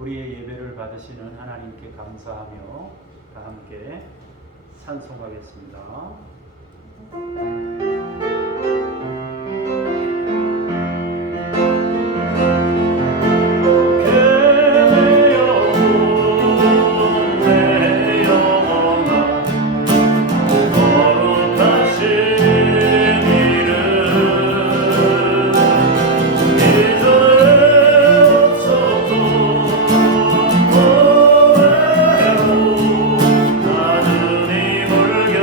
우리의 예배를 받으시는 하나님께 감사하며 다 함께 찬송하겠습니다. 나는 이 물결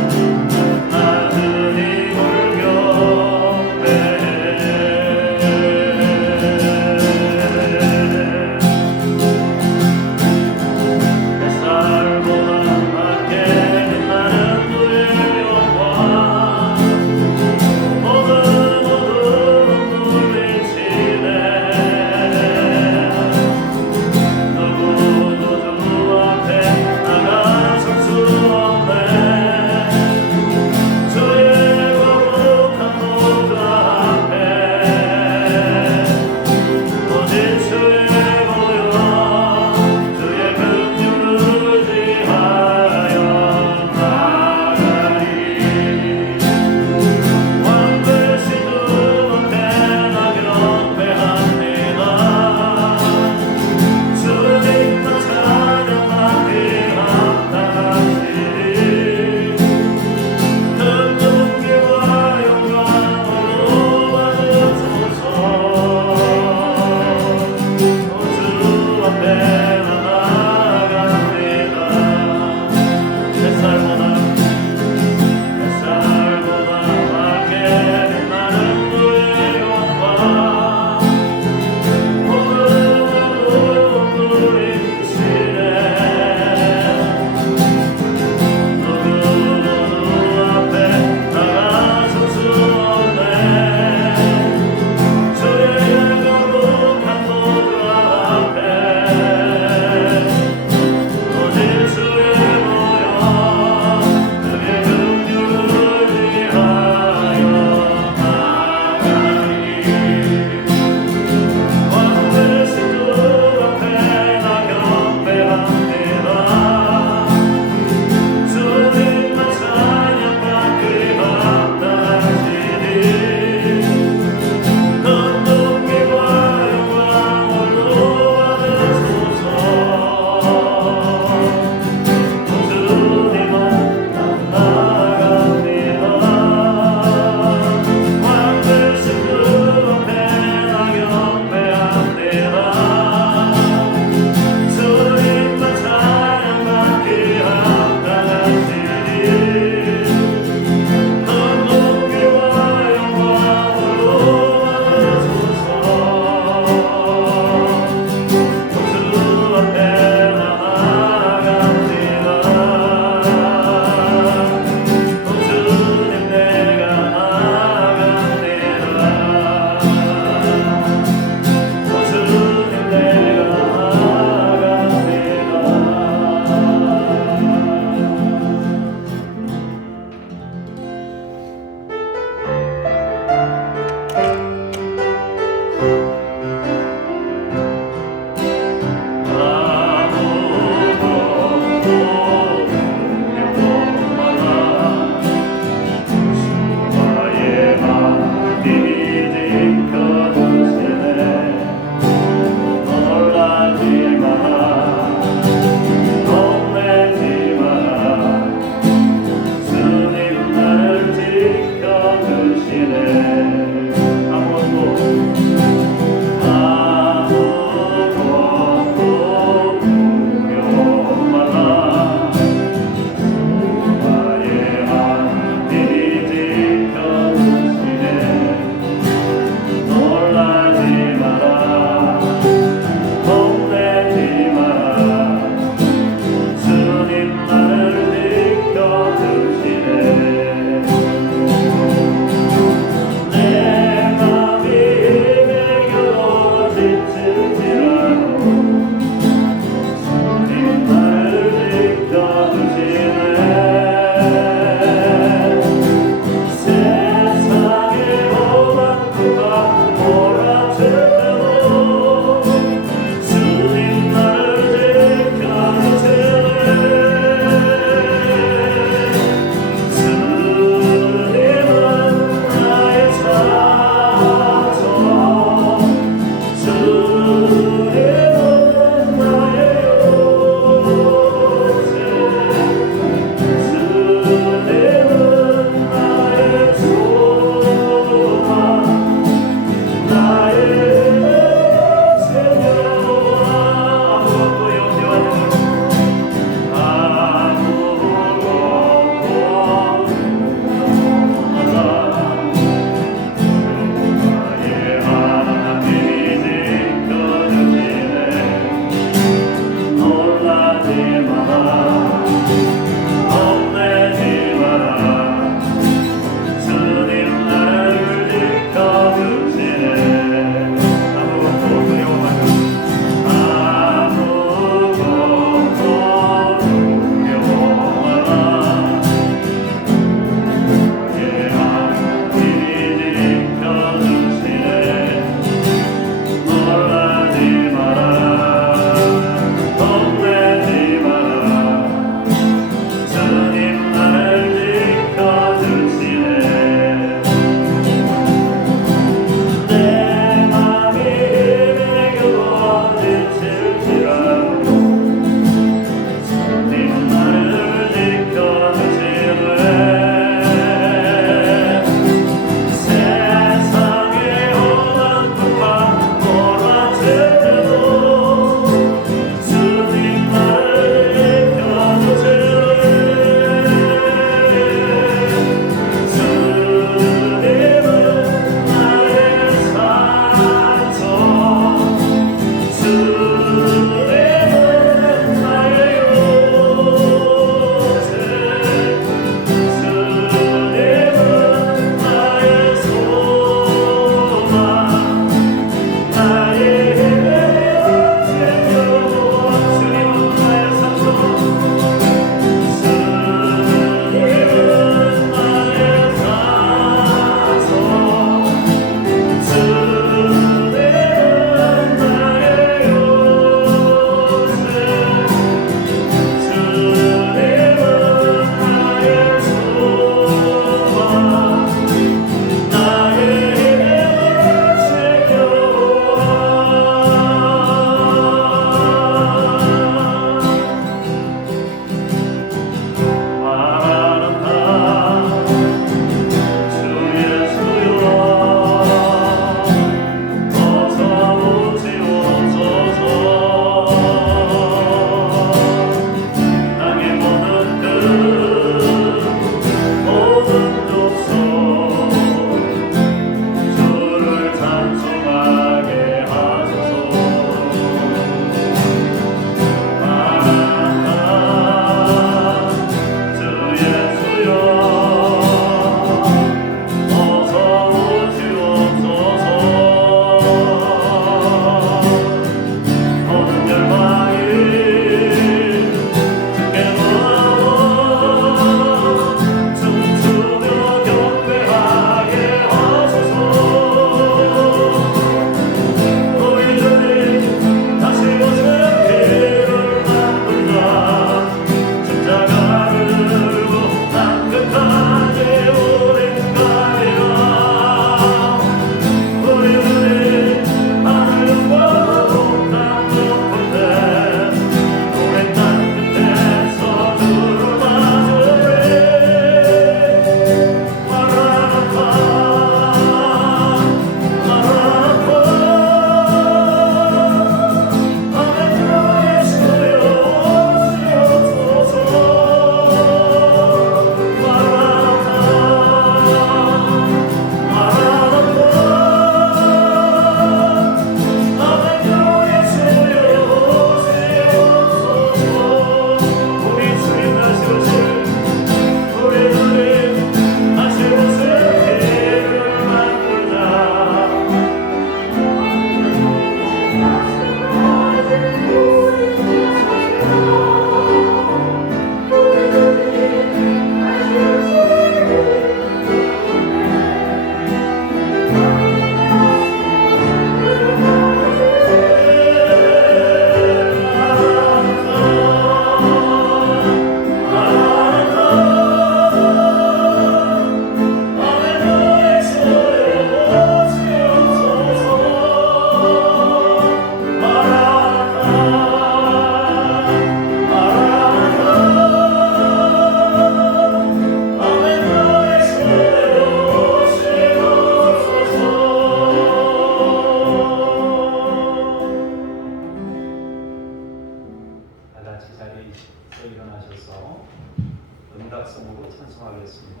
시작성으로 찬송하겠습니다.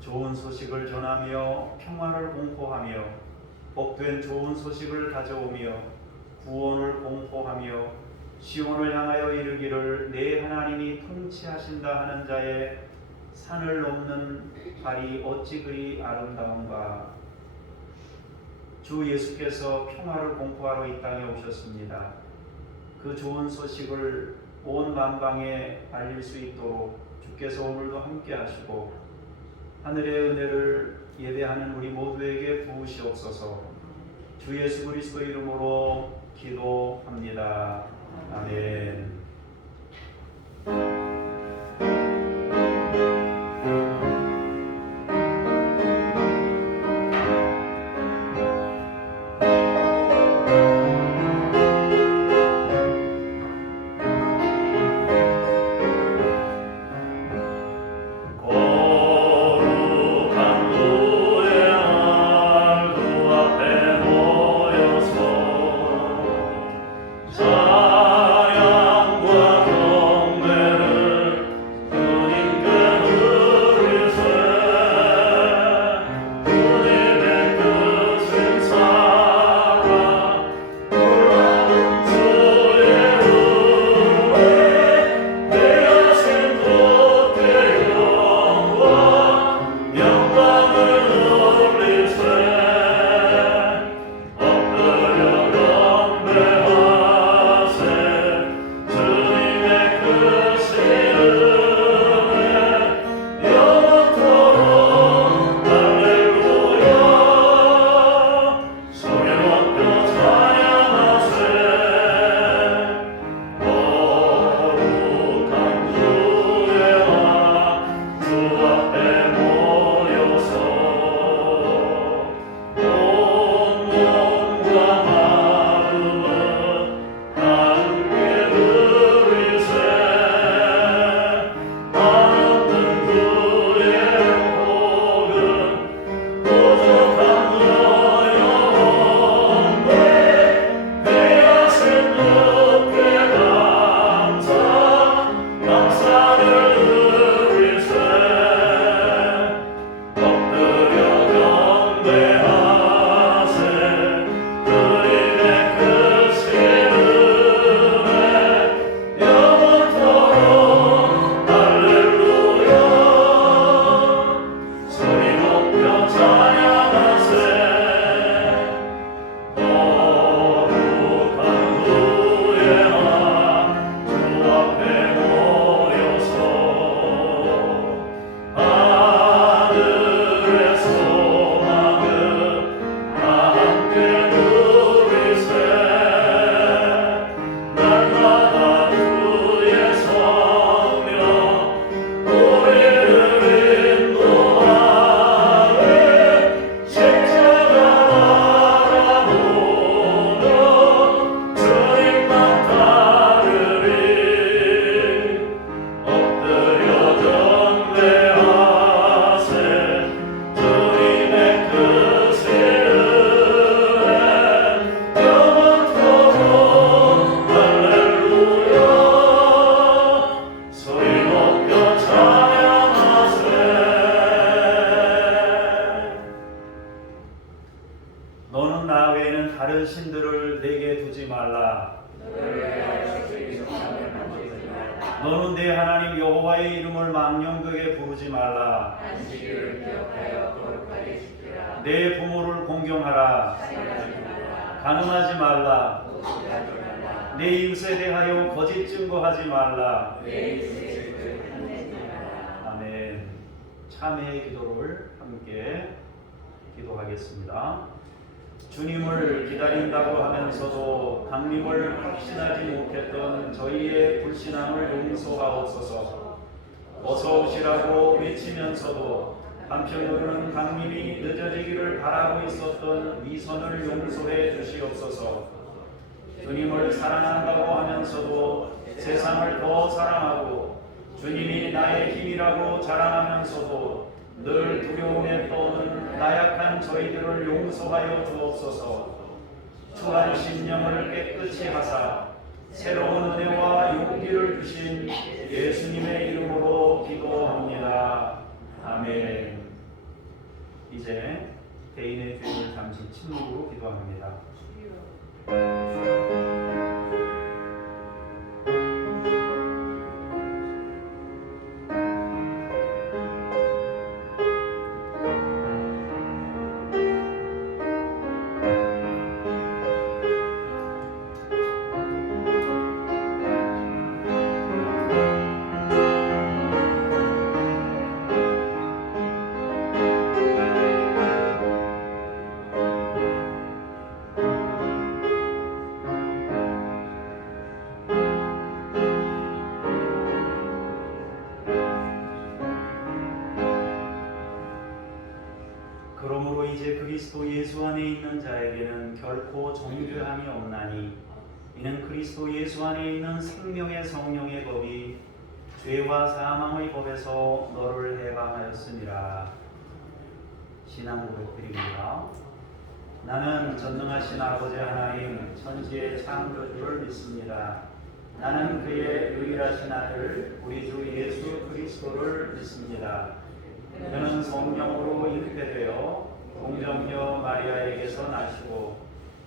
좋은 소식을 전하며 평화를 공포하며 복된 좋은 소식을 가져오며 구원을 공포하며 시온을 향하여 이르기를 내 하나님이 통치하신다 하는 자의 산을 넘는 발이 어찌 그리 아름다운가. 주 예수께서 평화를 공포하러 이 땅에 오셨습니다. 그 좋은 소식을 온 만방에 알릴 수 있도록 주께서 오늘도 함께 하시고 하늘의 은혜를 예배하는 우리 모두에게 부으시옵소서. 주 예수 그리스도 이름으로 기도합니다. 아멘. 너는 내 하나님 여호와의 이름을 망령되게 부르지 말라. 안식일을 기억하여 거룩하게 지키라. 내 부모를 공경하라. 살인하지 말라. 간음하지 말라. 내 이웃에 대하여 거짓 증거하지 말라. 아멘. 참회의 기도를 함께 기도하겠습니다. 주님을 기다린다고 하면서도 강림을 확신하지 못했던 저희의 불신앙을 용서하옵소서. 어서 오시라고 외치면서도 한편으로는 강림이 늦어지기를 바라고 있었던 위선을 용서해 주시옵소서. 주님을 사랑한다고 하면서도 세상을 더 사랑하고 주님이 나의 힘이라고 자랑하면서도 늘 두려움에 떠는 나약한 저희들을 용서하여 주옵소서. 추한 심령을 깨끗이 하사 새로운 은혜와 용기를 주신 예수님의 이름으로 기도합니다. 아멘. 이제 개인의 죄를 잠시 침묵으로 기도합니다. 그러므로 이제 그리스도 예수 안에 있는 자에게는 결코 정죄함이 없나니 이는 그리스도 예수 안에 있는 생명의 성령의 법이 죄와 사망의 법에서 너를 해방하였습니다. 신앙 고백드립니다. 나는 전능하신 아버지 하나님 천지의 창조주를 믿습니다. 나는 그의 유일하신 아들 우리 주 예수 그리스도를 믿습니다. 그는 성령으로 잉태되어 동정녀 마리아에게서 나시고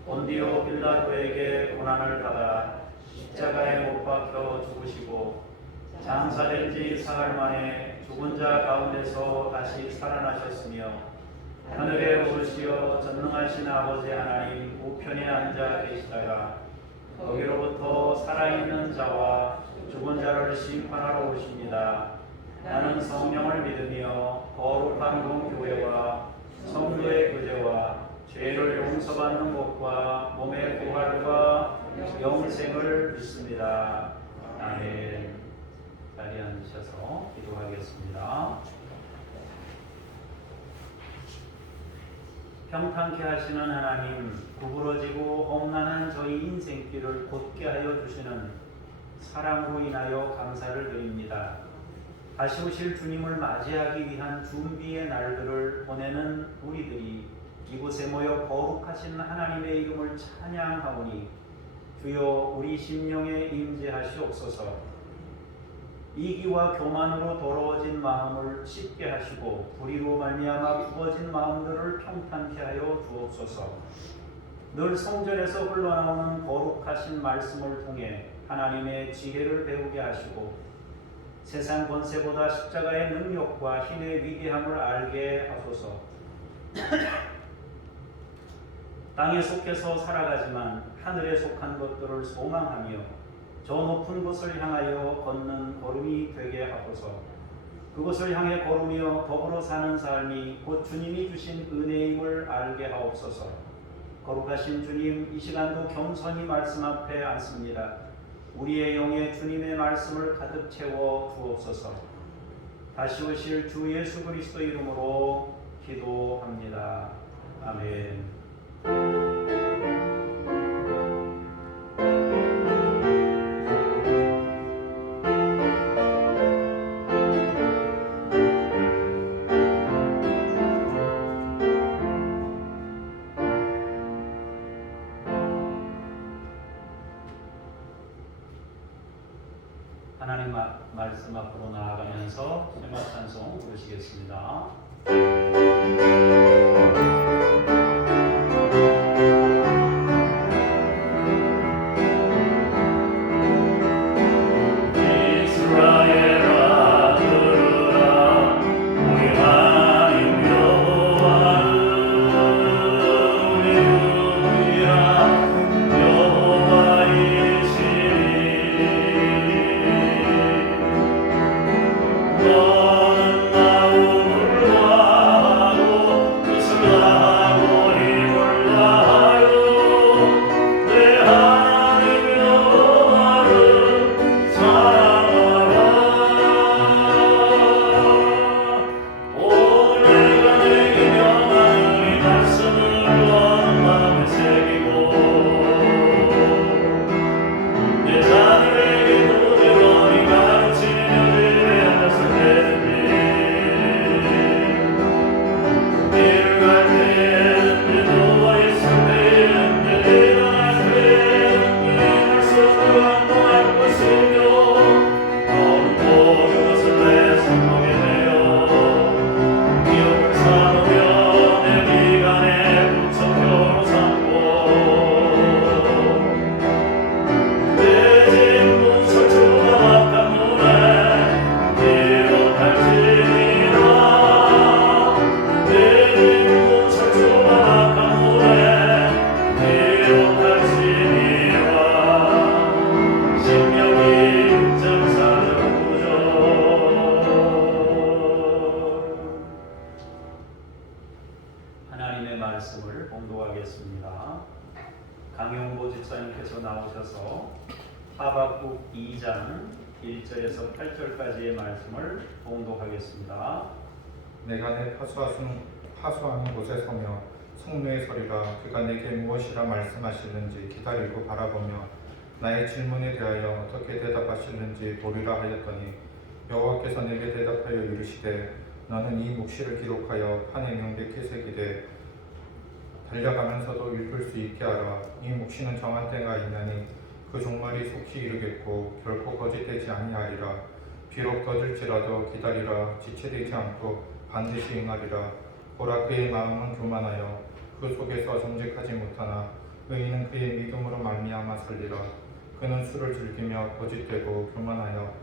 본디오 빌라도에게 고난을 받아 십자가에 못 박혀 죽으시고 장사된 지 사흘 만에 죽은 자 가운데서 다시 살아나셨으며 하늘에 오르시어 전능하신 아버지 하나님 우편에 앉아 계시다가 거기로부터 살아있는 자와 죽은 자를 심판하러 오십니다. 나는 성령을 믿으며 거룩한 공교회와 성도의 교제와 죄를 용서받는 것과 몸의 부활과 영생을 믿습니다. 아멘. 자리에 앉으셔서 기도하겠습니다. 평탄케 하시는 하나님, 구부러지고 험난한 저희 인생길을 곧게 하여 주시는 사랑으로 인하여 감사를 드립니다. 다시 오실 주님을 맞이하기 위한 준비의 날들을 보내는 우리들이 이곳에 모여 거룩하신 하나님의 이름을 찬양하오니 주여 우리 심령에 임재하시옵소서. 이기와 교만으로 더러워진 마음을 씻게 하시고 불의로 말미암아 굽어진 마음들을 평탄케 하여 주옵소서. 늘 성전에서 흘러나오는 거룩하신 말씀을 통해 하나님의 지혜를 배우게 하시고 세상 권세보다 십자가의 능력과 힘의 위대함을 알게 하소서. 땅에 속해서 살아가지만 하늘에 속한 것들을 소망하며 저 높은 곳을 향하여 걷는 걸음이 되게 하소서. 그곳을 향해 걸으며 더불어 사는 삶이 곧 주님이 주신 은혜임을 알게 하옵소서. 거룩하신 주님, 이 시간도 겸손히 말씀 앞에 앉습니다. 우리의 영에 주님의 말씀을 가득 채워 주옵소서. 다시 오실 주 예수 그리스도 이름으로 기도합니다. 아멘. 하나님 말씀 앞으로 나아가면서 제마 찬송 부르시겠습니다. 우리 하나님 여호와는 우리 주야 정보 집사님께서 나오셔서 하박국 2장 1절에서 8절까지의 말씀을 봉독하겠습니다. 내가 내 파수하는 곳에 서며 성루에 서리라. 그가 내게 무엇이라 말씀하시는지 기다리고 바라보며 나의 질문에 대하여 어떻게 대답하시는지 보리라 하였더니 여호와께서 내게 대답하여 이르시되 너는 이 묵시를 기록하여 판에 명백히 새기되 달려가면서도 읽을 수 있게 하라. 이 묵시는 정한 때가 있나니 그 종말이 속히 이르겠고 결코 거짓되지 아니하리라. 비록 거질지라도 기다리라. 지체되지 않고 반드시 응하리라. 보라, 그의 마음은 교만하여 그 속에서 정직하지 못하나 의인은 그의 믿음으로 말미암아 살리라. 그는 술을 즐기며 거짓되고 교만하여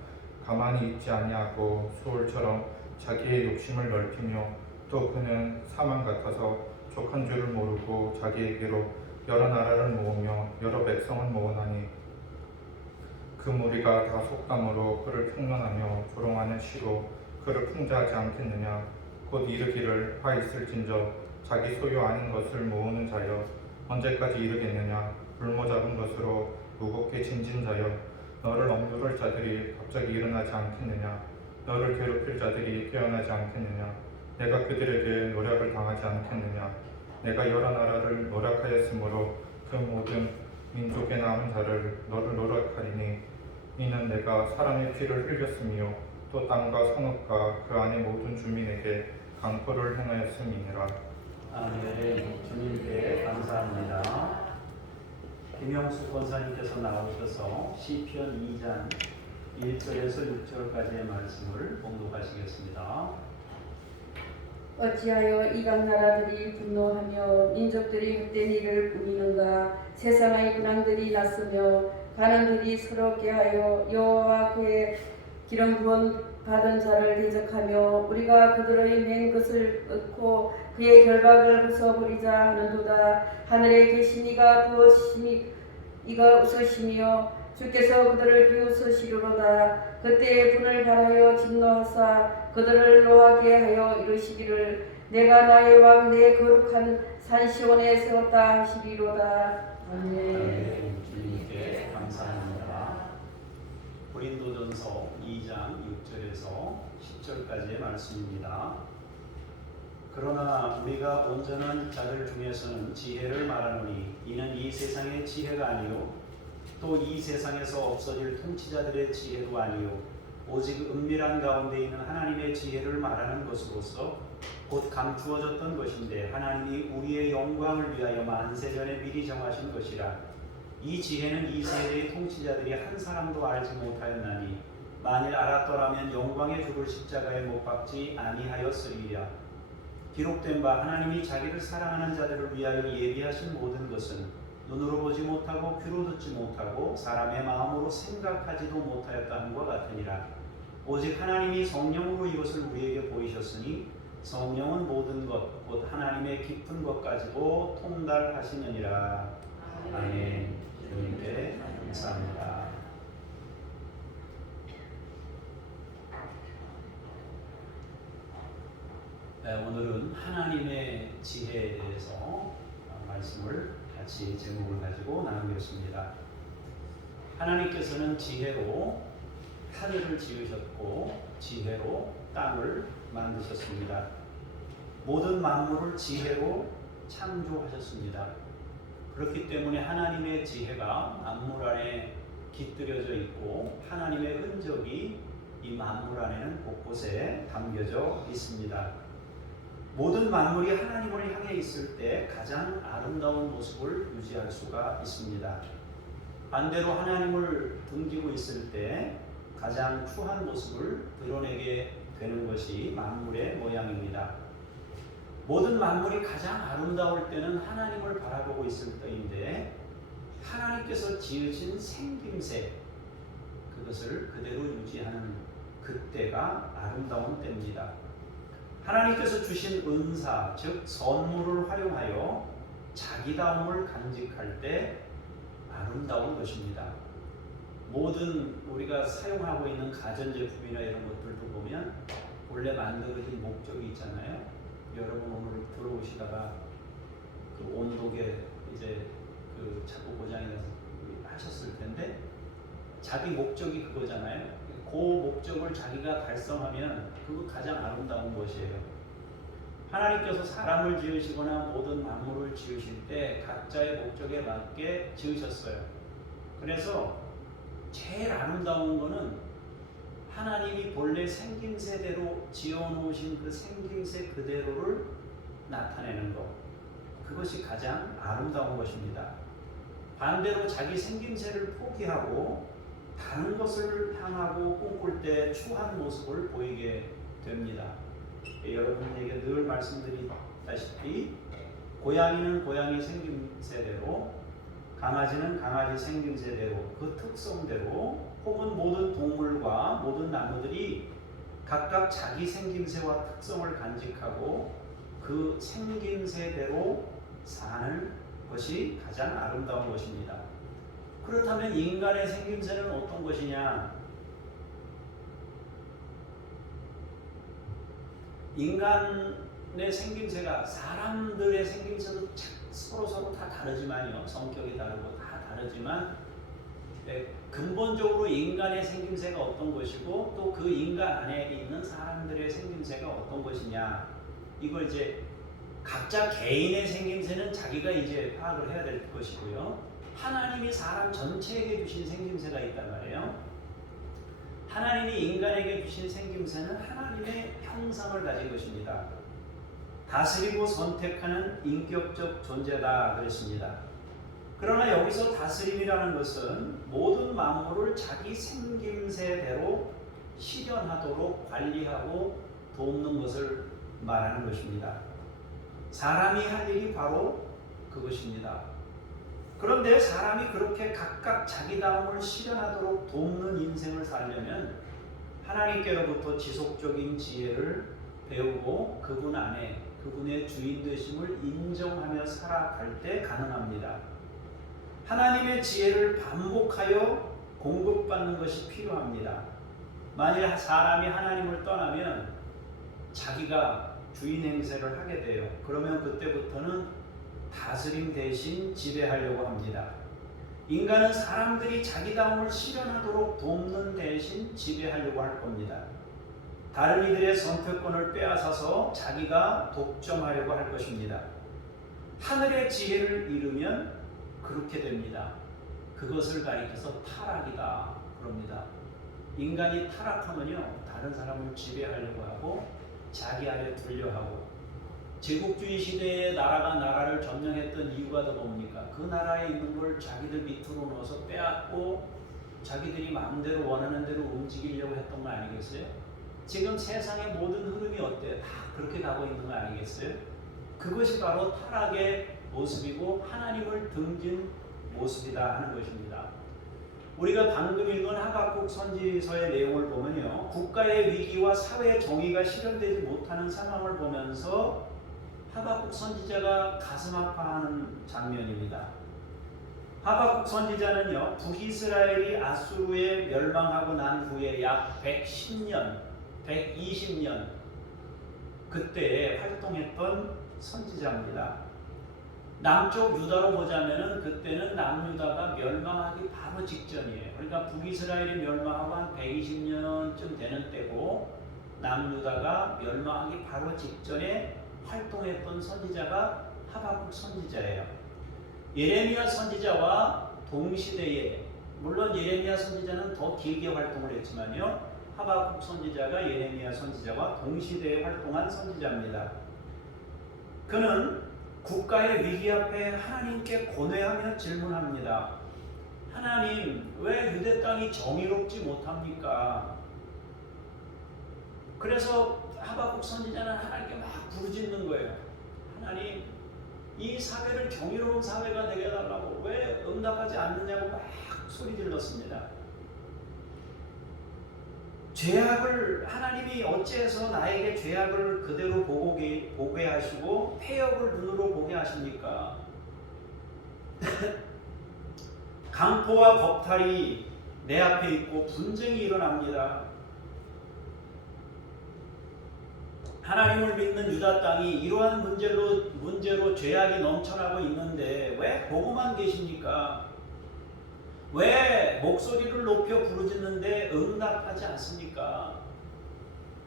가만히 있지 아니하고 소울처럼 자기의 욕심을 넓히며 또 그는 사망 같아서 족한 줄을 모르고 자기에게로 여러 나라를 모으며 여러 백성을 모으나니 그 무리가 다 속담으로 그를 평론하며 조롱하는 시로 그를 풍자하지 않겠느냐. 곧 이르기를 화 있을진저 자기 소유 아닌 것을 모으는 자여 언제까지 이르겠느냐. 불모 잡은 것으로 무겁게 짐진 자여 너를 억누를 자들이 갑자기 일어나지 않겠느냐. 너를 괴롭힐 자들이 깨어나지 않겠느냐. 내가 그들에게 노략을 당하지 않겠느냐. 내가 여러 나라를 노략하였으므로 그 모든 민족에 남은 자를 너를 노략하리니 이는 내가 사람의 피를 흘렸으며 또 땅과 성읍과 그 안의 모든 주민에게 강포를 행하였음이니라. 아멘. 주님께 감사합니다. 김영수 권사님께서 나오셔서 시편 2장 1절에서 6절까지의 말씀을 봉독하시겠습니다. 어찌하여 이방 나라들이 분노하며 민족들이 헛된 일을 꾸미는가. 세상의 군왕들이 났으며 가난들이 서럽게 하여 여호와와 그의 기름 부은 받은 자를 대적하며 우리가 그들의 맨 것을 얻고 그의 결박을 벗어버리자 하는도다. 하늘에 계신 이가 웃으시며 주께서 그들을 비웃으시리로다. 그때에 분을 발하여 진노하사 그들을 노하게 하여 이르시기를 내가 나의 왕 내 거룩한 산시온에 세웠다 하시리로다. 아멘. 주님께 감사합니다. 고린도전서 2장 6절에서 10절까지의 말씀입니다. 그러나 우리가 온전한 자들 중에서는 지혜를 말하노니 이는 이 세상의 지혜가 아니요 또 이 세상에서 없어질 통치자들의 지혜도 아니요 오직 은밀한 가운데 있는 하나님의 지혜를 말하는 것으로서 곧 감추어졌던 것인데 하나님이 우리의 영광을 위하여 만세전에 미리 정하신 것이라. 이 지혜는 이 세대의 통치자들이 한 사람도 알지 못하였나니 만일 알았더라면 영광의 주를 십자가에 못 박지 아니하였으리라. 기록된 바 하나님이 자기를 사랑하는 자들을 위하여 예비하신 모든 것은 눈으로 보지 못하고 귀로 듣지 못하고 사람의 마음으로 생각하지도 못하였다 함과 같으니라. 오직 하나님이 성령으로 이것을 우리에게 보이셨으니 성령은 모든 것 곧 하나님의 깊은 것까지도 통달하시느니라. 아멘. 주님께 감사합니다. 오늘은 하나님의 지혜에 대해서 말씀을 같이 제목을 가지고 나누겠습니다. 하나님께서는 지혜로 하늘을 지으셨고 지혜로 땅을 만드셨습니다. 모든 만물을 지혜로 창조하셨습니다. 그렇기 때문에 하나님의 지혜가 만물 안에 깃들여져 있고 하나님의 흔적이 이 만물 안에는 곳곳에 담겨져 있습니다. 모든 만물이 하나님을 향해 있을 때 가장 아름다운 모습을 유지할 수가 있습니다. 반대로 하나님을 등지고 있을 때 가장 추한 모습을 드러내게 되는 것이 만물의 모양입니다. 모든 만물이 가장 아름다울 때는 하나님을 바라보고 있을 때인데 하나님께서 지으신 생김새 그것을 그대로 유지하는 그때가 아름다운 때입니다. 하나님께서 주신 은사, 즉 선물을 활용하여 자기다움을 간직할 때 아름다운 것입니다. 모든 우리가 사용하고 있는 가전제품이나 이런 것들도 보면 원래 만들어진 목적이 있잖아요. 여러분 오늘 들어오시다가 그 온도계 이제 그 자꾸 고장이 나서 자기 목적이 그거잖아요. 그 목적을 자기가 달성하면 그거 가장 아름다운 것이에요. 하나님께서 사람을 지으시거나 모든 만물을 지으실 때 각자의 목적에 맞게 지으셨어요. 그래서 제일 아름다운 거는 하나님이 본래 생김새대로 지어놓으신 그 생김새 그대로를 나타내는 것. 그것이 가장 아름다운 것입니다. 반대로 자기 생김새를 포기하고 다른 것을 향하고 꿈꿀 때 추한 모습을 보이게 됩니다. 여러분에게 늘 말씀드리다시피 고양이는 고양이 생김새대로, 강아지는 강아지 생김새대로, 그 특성대로, 혹은 모든 동물과 모든 나무들이 각각 자기 생김새와 특성을 간직하고 그 생김새대로 사는 것이 가장 아름다운 것입니다. 그렇다면 인간의 생김새는 어떤 것이냐? 인간의 생김새가 사람들의 생김새도 서로 다 다르지만요. 성격이 다르고 다 다르지만 근본적으로 인간의 생김새가 어떤 것이고 또 그 인간 안에 있는 사람들의 생김새가 어떤 것이냐, 이걸 이제 각자 개인의 생김새는 자기가 이제 파악을 해야 될 것이고요. 하나님이 사람 전체에게 주신 생김새가 있단 말이에요. 하나님이 인간에게 주신 생김새는 하나님의 형상을 가진 것입니다. 다스리고 선택하는 인격적 존재다 그랬습니다. 그러나 여기서 다스림이라는 것은 모든 만물을 자기 생김새대로 실현하도록 관리하고 돕는 것을 말하는 것입니다. 사람이 할 일이 바로 그것입니다. 그런데 사람이 그렇게 각각 자기다움을 실현하도록 돕는 인생을 살려면 하나님께로부터 지속적인 지혜를 배우고 그분 안에 그분의 주인 되심을 인정하며 살아갈 때 가능합니다. 하나님의 지혜를 반복하여 공급받는 것이 필요합니다. 만일 사람이 하나님을 떠나면 자기가 주인 행세를 하게 돼요. 그러면 그때부터는 다스림 대신 지배하려고 합니다. 인간은 사람들이 자기다움을 실현하도록 돕는 대신 지배하려고 할 겁니다. 다른 이들의 선택권을 빼앗아서 자기가 독점하려고 할 것입니다. 하늘의 지혜를 잃으면 그렇게 됩니다. 그것을 가리켜서 타락이다 그럽니다. 인간이 타락하면요, 다른 사람을 지배하려고 하고 자기 아래 둘려하고, 제국주의 시대에 나라가 나라를 점령했던 이유가 더 뭡니까? 그 나라에 있는 걸 자기들 밑으로 넣어서 빼앗고 자기들이 마음대로 원하는 대로 움직이려고 했던 거 아니겠어요? 지금 세상의 모든 흐름이 어때요? 다 그렇게 가고 있는 거 아니겠어요? 그것이 바로 타락의 모습이고 하나님을 등진 모습이다 하는 것입니다. 우리가 방금 읽은 하박국 선지서의 내용을 보면요, 국가의 위기와 사회의 정의가 실현되지 못하는 상황을 보면서 하박국 선지자가 가슴 아파하는 장면입니다. 하박국 선지자는요, 북이스라엘이 아수르에 멸망하고 난 후에 약 110년, 120년 그때에 활동했던 선지자입니다. 남쪽 유다로 보자면은 그때는 남유다가 멸망하기 바로 직전이에요. 그러니까 북이스라엘이 멸망하고 한 120년쯤 되는 때고 남유다가 멸망하기 바로 직전에 활동했던 선지자가 하박국 선지자예요. 예레미야 선지자와 동시대에, 물론 예레미야 선지자는 더 길게 활동을 했지만요, 하박국 선지자가 예레미야 선지자와 동시대에 활동한 선지자입니다. 그는 국가의 위기 앞에 하나님께 고뇌하며 질문합니다. 하나님, 왜 유대 땅이 정의롭지 못합니까? 그래서 하박국 선지자는 하나님께 막 부르짖는 거예요. 하나님, 이 사회를 정의로운 사회가 되게 해달라고, 왜 응답하지 않느냐고 막 소리 질렀습니다. 죄악을, 하나님이 어찌해서 나에게 죄악을 그대로 보게 하시고 폐역을 눈으로 보게 하십니까? 강포와 겁탈이 내 앞에 있고 분쟁이 일어납니다. 하나님을 믿는 유다 땅이 이러한 문제로 죄악이 넘쳐나고 있는데 왜 보고만 계십니까? 왜 목소리를 높여 부르짖는데 응답하지 않습니까?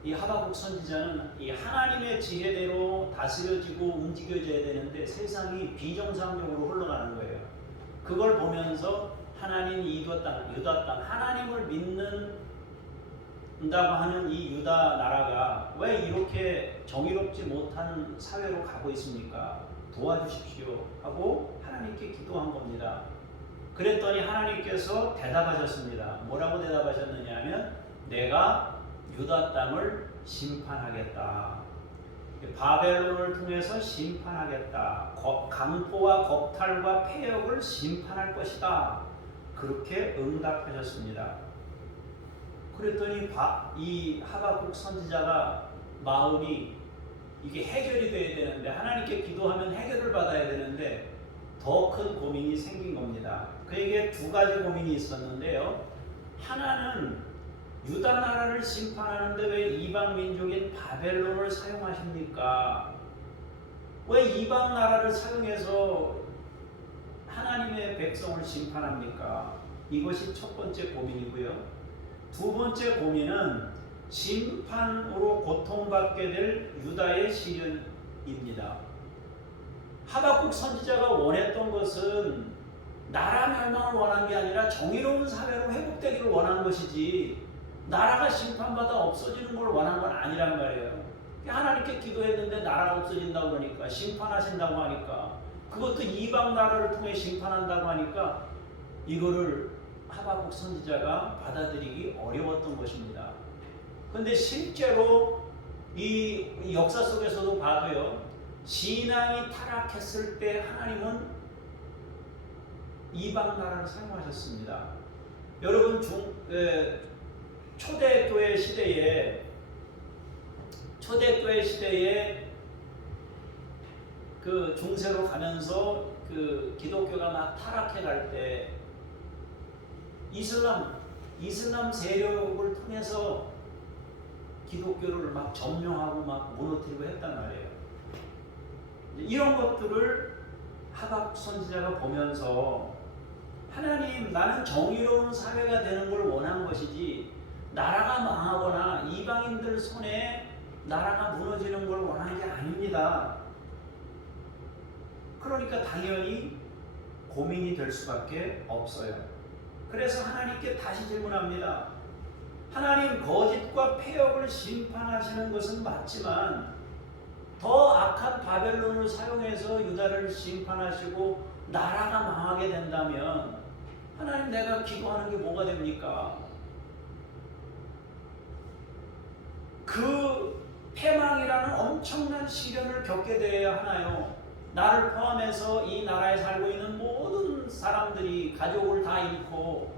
이 하박국 선지자는 이 하나님의 지혜대로 다스려지고 움직여져야 되는데 세상이 비정상적으로 흘러가는 거예요. 그걸 보면서 하나님 이 유다 땅 하나님을 믿는다고 하는 이 유다 나라가 왜 이렇게 정의롭지 못한 사회로 가고 있습니까? 도와주십시오 하고 하나님께 기도한 겁니다. 그랬더니 하나님께서 대답하셨습니다. 뭐라고 대답하셨느냐 하면 내가 유다 땅을 심판하겠다. 바벨론을 통해서 심판하겠다. 강포와 겁탈과 폐역을 심판할 것이다. 그렇게 응답하셨습니다. 그랬더니 이 하박국 선지자가 마음이 이게 해결이 돼야 되는데 하나님께 기도하면 해결을 받아야 되는데 더 큰 고민이 생긴 겁니다. 그에게 두 가지 고민이 있었는데요. 하나는 유다 나라를 심판하는데 왜 이방 민족인 바벨론을 사용하십니까? 왜 이방 나라를 사용해서 하나님의 백성을 심판합니까? 이것이 첫 번째 고민이고요. 두 번째 고민은 심판으로 고통받게 될 유다의 시련입니다. 하박국 선지자가 원했던 것은 나라 멸망을 원한 게 아니라 정의로운 사회로 회복되기를 원한 것이지 나라가 심판받아 없어지는 걸 원한 건 아니란 말이에요. 하나님께 기도했는데 나라가 없어진다고 그러니까 심판하신다고 하니까 그것도 이방 나라를 통해 심판한다고 하니까 이거를 하박국 선지자가 받아들이기 어려웠던 것입니다. 그런데 실제로 이 역사 속에서도 봐도요. 신앙이 타락했을 때 하나님은 이방 나라를 사용하셨습니다. 여러분 초대교회 시대에 그 중세로 가면서 그 기독교가 막 타락해 갈 때 이슬람 세력을 통해서 기독교를 막 점령하고 막 무너뜨리고 했단 말이에요. 이런 것들을 하박국 선지자가 보면서 하나님 나는 정의로운 사회가 되는 걸 원한 것이지 나라가 망하거나 이방인들 손에 나라가 무너지는 걸 원한 게 아닙니다. 그러니까 당연히 고민이 될 수밖에 없어요. 그래서 하나님께 다시 질문합니다. 하나님 거짓과 폐역을 심판하시는 것은 맞지만 더 악한 바벨론을 사용해서 유다를 심판하시고 나라가 망하게 된다면 하나님 내가 기도하는 게 뭐가 됩니까? 그 패망이라는 엄청난 시련을 겪게 되어야 하나요? 나를 포함해서 이 나라에 살고 있는 모든 사람들이 가족을 다 잃고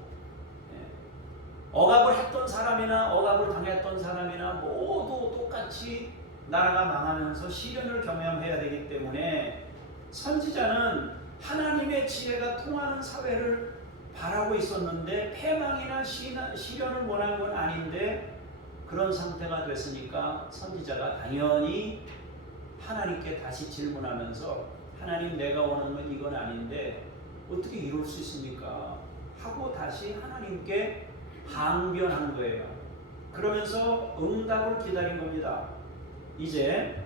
억압을 했던 사람이나 억압을 당했던 사람이나 모두 똑같이 나라가 망하면서 시련을 경험해야 되기 때문에 선지자는 하나님의 지혜가 통하는 사회를 바라고 있었는데 패망이나 시련을 원한 건 아닌데 그런 상태가 됐으니까 선지자가 당연히 하나님께 다시 질문하면서 하나님 내가 원하는 건 이건 아닌데 어떻게 이룰 수 있습니까? 하고 다시 하나님께 항변한 거예요. 그러면서 응답을 기다린 겁니다. 이제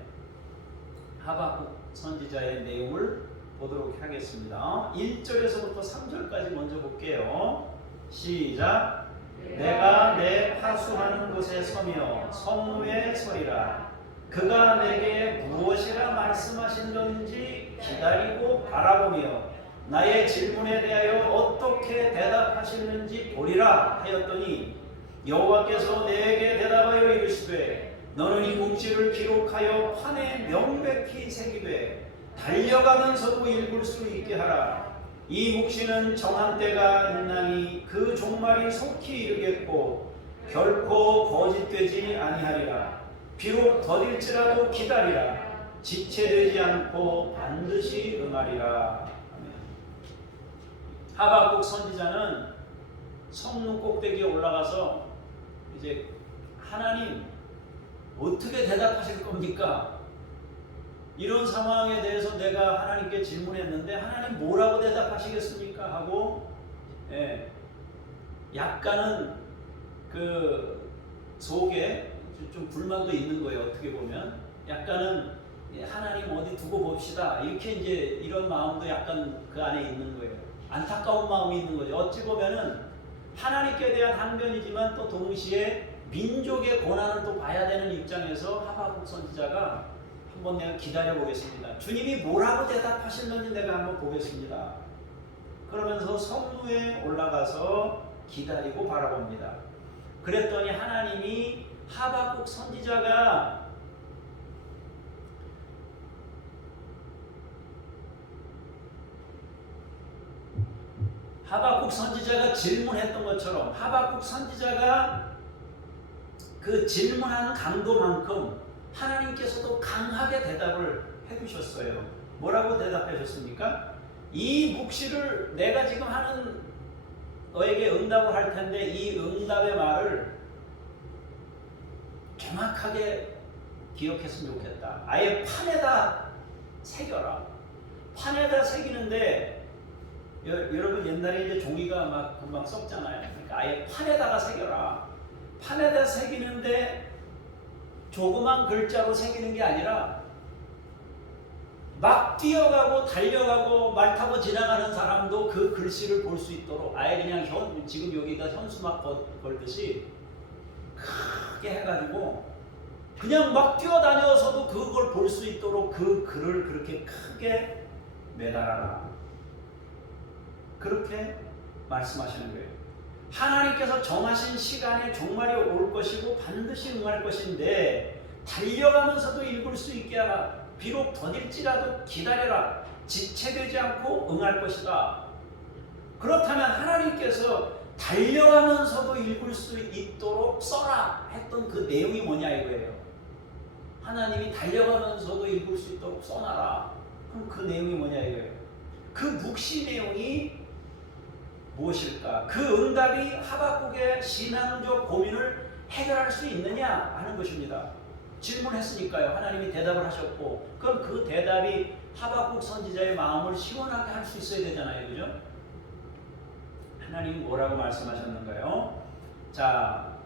하박국 선지자의 내용을 보도록 하겠습니다. 1절에서부터 3절까지 먼저 볼게요. 시작. 내가 내 파수하는 곳에 서며 성무에 서리라. 그가 내게 무엇이라 말씀하시는지 기다리고 바라보며 나의 질문에 대하여 어떻게 대답하시는지 보리라 하였더니 여호와께서 내게 대답하여 이르시되 너는 이 묵시를 기록하여 판에 명백히 새기되 달려가면서도 읽을 수 있게 하라. 이 묵시는 정한 때가 있나니 그 종말이 속히 이르겠고 결코 거짓되지 아니하리라. 비록 더딜지라도 기다리라. 지체되지 않고 반드시 응하리라. 아멘. 하박국 선지자는 성문 꼭대기에 올라가서 이제 하나님 어떻게 대답하실 겁니까? 이런 상황에 대해서 내가 하나님께 질문했는데 하나님 뭐라고 대답하시겠습니까? 하고 약간은 그 속에 좀 불만도 있는 거예요. 어떻게 보면 약간은 하나님 어디 두고 봅시다 이렇게 이제 이런 마음도 약간 그 안에 있는 거예요. 안타까운 마음이 있는 거죠. 어찌 보면은 하나님께 대한 항변이지만 또 동시에 민족의 고난을 또 봐야 되는 입장에서 하박국 선지자가 한번 내가 기다려 보겠습니다. 주님이 뭐라고 대답하실는지 내가 한번 보겠습니다. 그러면서 성루에 올라가서 기다리고 바라봅니다. 그랬더니 하나님이 하박국 선지자가 질문했던 것처럼 하박국 선지자가 그 질문하는 강도만큼 하나님께서도 강하게 대답을 해주셨어요. 뭐라고 대답하셨습니까? 이 묵시를 내가 지금 하는 너에게 응답을 할 텐데 이 응답의 말을 정확하게 기억했으면 좋겠다. 아예 판에다 새겨라. 판에다 새기는데 여러분 옛날에 이제 종이가 막 금방 썩잖아요. 그러니까 아예 판에다가 새겨라. 판에다 새기는데 조그만 글자로 새기는 게 아니라 막 뛰어가고 달려가고 말 타고 지나가는 사람도 그 글씨를 볼 수 있도록 아예 그냥 지금 여기다 현수막 걸듯이 크게 해가지고 그냥 막 뛰어다녀서도 그걸 볼 수 있도록 그 글을 그렇게 크게 매달아라. 그렇게 말씀하시는 거예요. 하나님께서 정하신 시간에 종말이 올 것이고 반드시 응할 것인데 달려가면서도 읽을 수 있게 하라. 비록 더딜지라도 기다려라. 지체되지 않고 응할 것이다. 그렇다면 하나님께서 달려가면서도 읽을 수 있도록 써라 했던 그 내용이 뭐냐 이거예요. 하나님이 달려가면서도 읽을 수 있도록 써놔라. 그럼 그 내용이 뭐냐 이거예요. 그 묵시 내용이 무엇일까? 그 응답이 하박국의 신앙적 고민을 해결할 수 있느냐 하는 것입니다. 질문했으니까요. 하나님이 대답을 하셨고 그럼 그 대답이 하박국 선지자의 마음을 시원하게 할 수 있어야 되잖아요. 그죠? 하나님이 뭐라고 말씀하셨는가요? 자,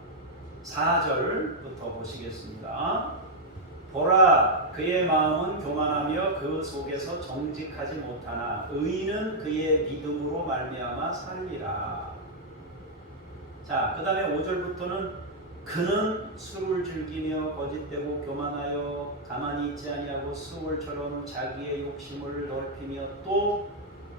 4절부터 보시겠습니다. 보라, 그의 마음은 교만하며 그 속에서 정직하지 못하나 의인은 그의 믿음으로 말미암아 살리라. 자, 그 다음에 5절부터는 그는 술을 즐기며 거짓되고 교만하여 가만히 있지 아니하고 수월처럼 자기의 욕심을 넓히며 또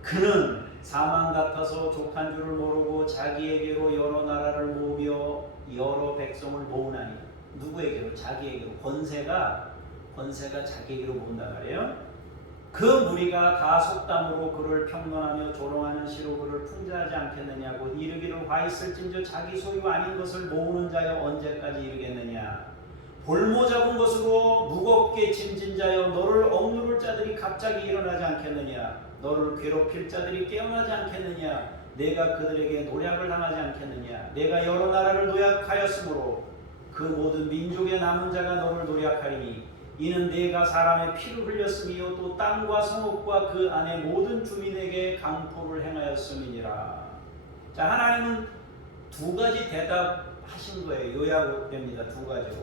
그는 사망 같아서 족한 줄을 모르고 자기에게로 여러 나라를 모으며 여러 백성을 모으나니. 누구에게로? 자기에게로. 권세가 자기에게로 모은단 말이에요. 그 무리가 다 속담으로 그를 평론하며 조롱하는 시로 그를 풍자하지 않겠느냐고 이르기를 화 있을진저 자기 소유 아닌 것을 모으는 자여 언제까지 이르겠느냐. 볼모 잡은 것으로 무겁게 짐진 자여 너를 억누를 자들이 갑자기 일어나지 않겠느냐. 너를 괴롭힐 자들이 깨어나지 않겠느냐. 내가 그들에게 노략을 당하지 않겠느냐. 내가 여러 나라를 노약하였으므로 그 모든 민족의 남은 자가 너를 노략하리니 이는 내가 사람의 피를 흘렸으며 또 땅과 성읍과 그 안에 모든 주민에게 강포를 행하였음이니라. 자, 하나님은 두 가지 대답하신 거예요. 요약됩니다. 두 가지로.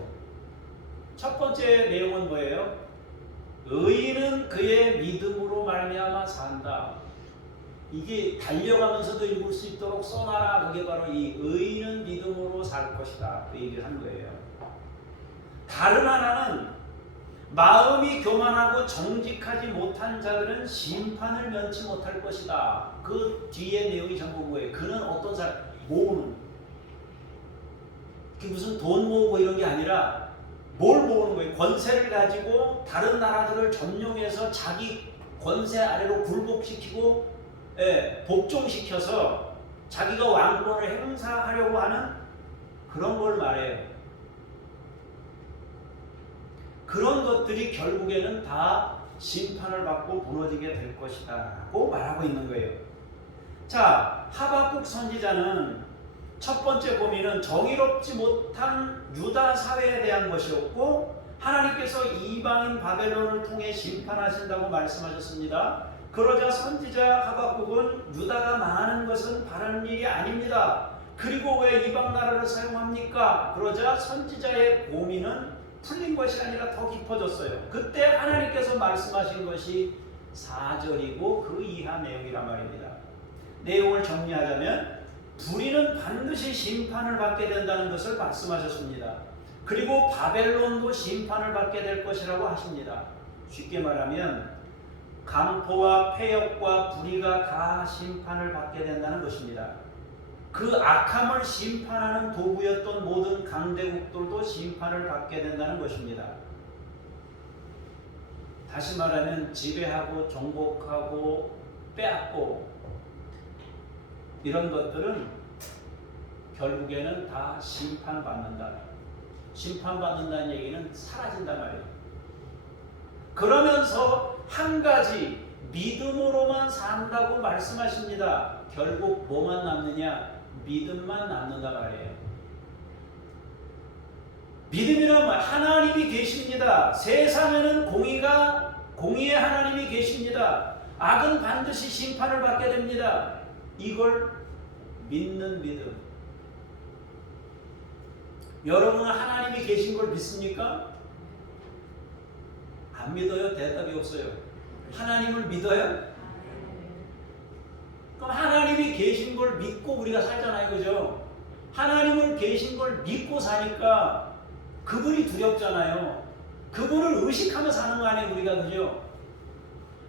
첫 번째 내용은 뭐예요? 의인은 그의 믿음으로 말미암아 산다. 이게 달려가면서도 읽을 수 있도록 써놔라. 그게 바로 이 의인은 믿음으로 살 것이다. 그 얘기를 한 거예요. 다른 하나는 마음이 교만하고 정직하지 못한 자들은 심판을 면치 못할 것이다. 그 뒤에 내용이 전부 뭐예요? 그는 어떤 사람? 모으는. 그게 무슨 돈 모으고 이런 게 아니라 뭘 모으는 거예요? 권세를 가지고 다른 나라들을 점령해서 자기 권세 아래로 굴복시키고 복종시켜서 자기가 왕권을 행사하려고 하는 그런 걸 말해요. 그런 것들이 결국에는 다 심판을 받고 무너지게 될 것이다 라고 말하고 있는 거예요. 자, 하박국 선지자는 첫 번째 고민은 정의롭지 못한 유다 사회에 대한 것이었고 하나님께서 이방인 바벨론을 통해 심판하신다고 말씀하셨습니다. 그러자 선지자 하박국은 유다가 망하는 것은 바라는 일이 아닙니다. 그리고 왜 이방 나라를 사용합니까? 그러자 선지자의 고민은 풀린 것이 아니라 더 깊어졌어요. 그때 하나님께서 말씀하신 것이 4절이고 그 이하 내용이란 말입니다. 내용을 정리하자면 불의는 반드시 심판을 받게 된다는 것을 말씀하셨습니다. 그리고 바벨론도 심판을 받게 될 것이라고 하십니다. 쉽게 말하면 강포와 폐역과 불의가 다 심판을 받게 된다는 것입니다. 그 악함을 심판하는 도구였던 모든 강대국들도 심판을 받게 된다는 것입니다. 다시 말하면 지배하고 정복하고 빼앗고 이런 것들은 결국에는 다 심판받는다. 심판받는다는 얘기는 사라진단 말이에요. 그러면서 한 가지 믿음으로만 산다고 말씀하십니다. 결국 뭐만 남느냐? 믿음만 남는다 말이에요. 믿음이란 말, 하나님이 계십니다. 세상에는 공의의 하나님이 계십니다. 악은 반드시 심판을 받게 됩니다. 이걸 믿는 믿음. 여러분은 하나님이 계신 걸 믿습니까? 안 믿어요? 대답이 없어요. 하나님을 믿어요? 그럼 하나님이 계신 걸 믿고 우리가 살잖아요. 그죠? 하나님을 계신 걸 믿고 사니까 그분이 두렵잖아요. 그분을 의식하며 사는 거 아니에요, 우리가. 그죠?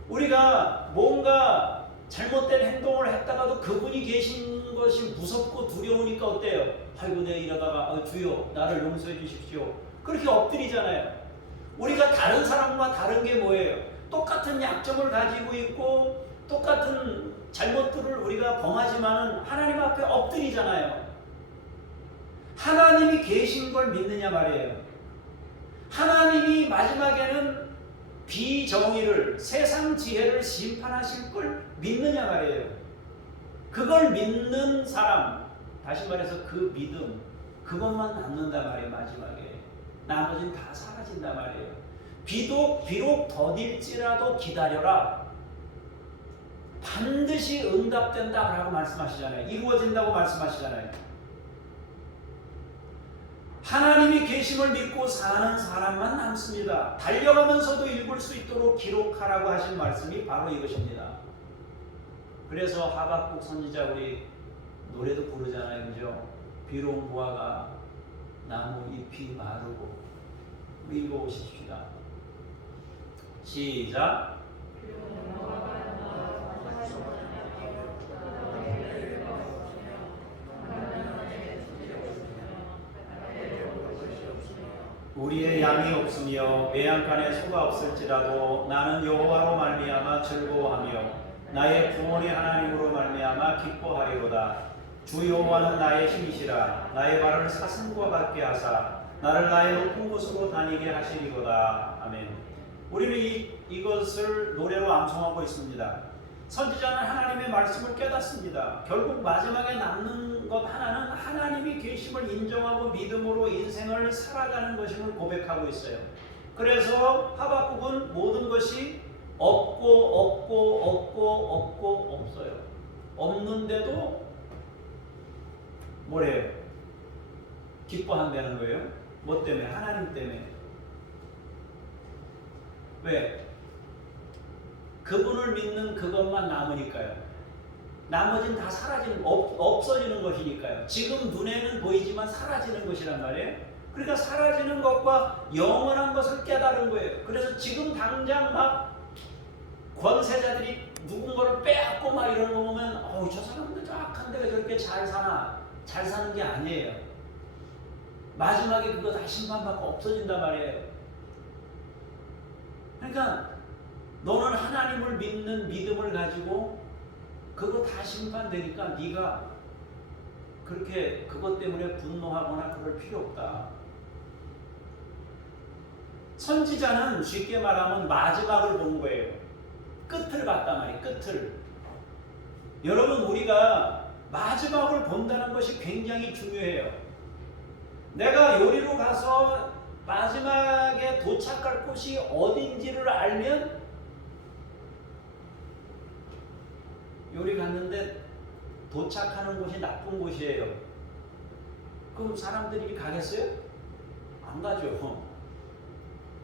우리가 뭔가 잘못된 행동을 했다가도 그분이 계신 것이 무섭고 두려우니까 어때요? 아이고 내가 이러다가 주여 나를 용서해 주십시오. 그렇게 엎드리잖아요. 우리가 다른 사람과 다른 게 뭐예요? 똑같은 약점을 가지고 있고 똑같은 잘못들을 우리가 범하지만 하나님 앞에 엎드리잖아요. 하나님이 계신 걸 믿느냐 말이에요. 하나님이 마지막에는 비정의를, 세상 지혜를 심판하실 걸 믿느냐 말이에요. 그걸 믿는 사람, 다시 말해서 그 믿음, 그것만 남는다 말이에요. 마지막에 나머지는 다 사라진다 말이에요. 비록 더딜지라도 기다려라. 반드시 응답된다라고 말씀하시잖아요. 이루어진다고 말씀하시잖아요. 하나님이 계심을 믿고 사는 사람만 남습니다. 달려가면서도 읽을 수 있도록 기록하라고 하신 말씀이 바로 이것입니다. 그래서 하박국 선지자 우리 노래도 부르잖아요. 그죠? 비록 무화과 나무 잎이 마르고 읽어보십시다. 시작. 우리의 양이 없으며 매양간에 소가 없을지라도 나는 여호와로 말미암아 즐거워하며 나의 구원의 하나님으로 말미암아 기뻐하리로다. 주 여호와는 나의 힘이시라. 나의 발을 사슴과 같게 하사 나를 나의 높은 곳으로 다니게 하시리로다. 아멘. 우리는 이것을 노래로 암송하고 있습니다. 선지자는 하나님의 말씀을 깨닫습니다. 결국 마지막에 남는 것 하나는 하나님이 계심을 인정하고 믿음으로 인생을 살아가는 것임을 고백하고 있어요. 그래서 하박국은 모든 것이 없고 없어요. 없는데도 뭐래요? 기뻐한다는 거예요. 뭐 때문에? 하나님 때문에. 왜? 그분을 믿는 그것만 남으니까요. 나머지는 다 없어지는 것이니까요. 지금 눈에는 보이지만 사라지는 것이란 말이에요. 그러니까 사라지는 것과 영원한 것을 깨달은 거예요. 그래서 지금 당장 막 권세자들이 누군가를 빼앗고 막 이러는 거 보면 저 사람들 악한데 왜 저렇게 잘 사나? 잘 사는 게 아니에요. 마지막에 그거 다 심판받고 없어진단 말이에요. 그러니까 너는 하나님을 믿는 믿음을 가지고 그거 다 심판되니까 네가 그렇게 그것 때문에 분노하거나 그럴 필요 없다. 선지자는 쉽게 말하면 마지막을 본 거예요. 끝을 봤단 말이에요. 끝을. 여러분 우리가 마지막을 본다는 것이 굉장히 중요해요. 내가 요리로 가서 마지막에 도착할 곳이 어딘지를 알면 요리 갔는데 도착하는 곳이 나쁜 곳이에요. 그럼 사람들이 이리 가겠어요? 안 가죠.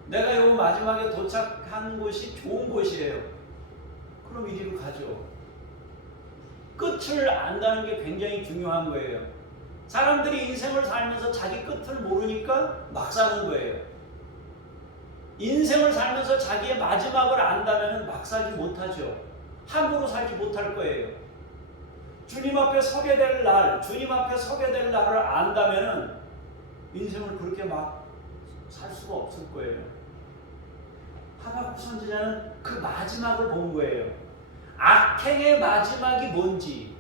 내가 요 마지막에 도착한 곳이 좋은 곳이에요. 그럼 이리로 가죠. 끝을 안다는 게 굉장히 중요한 거예요. 사람들이 인생을 살면서 자기 끝을 모르니까 막 사는 거예요. 인생을 살면서 자기의 마지막을 안다면 막 살지 못하죠. 함부로 살지 못할 거예요. 주님 앞에 서게 될 날, 주님 앞에 서게 될 날을 안다면 인생을 그렇게 막 살 수가 없을 거예요. 하박국 선지자는 그 마지막을 본 거예요. 악행의 마지막이 뭔지,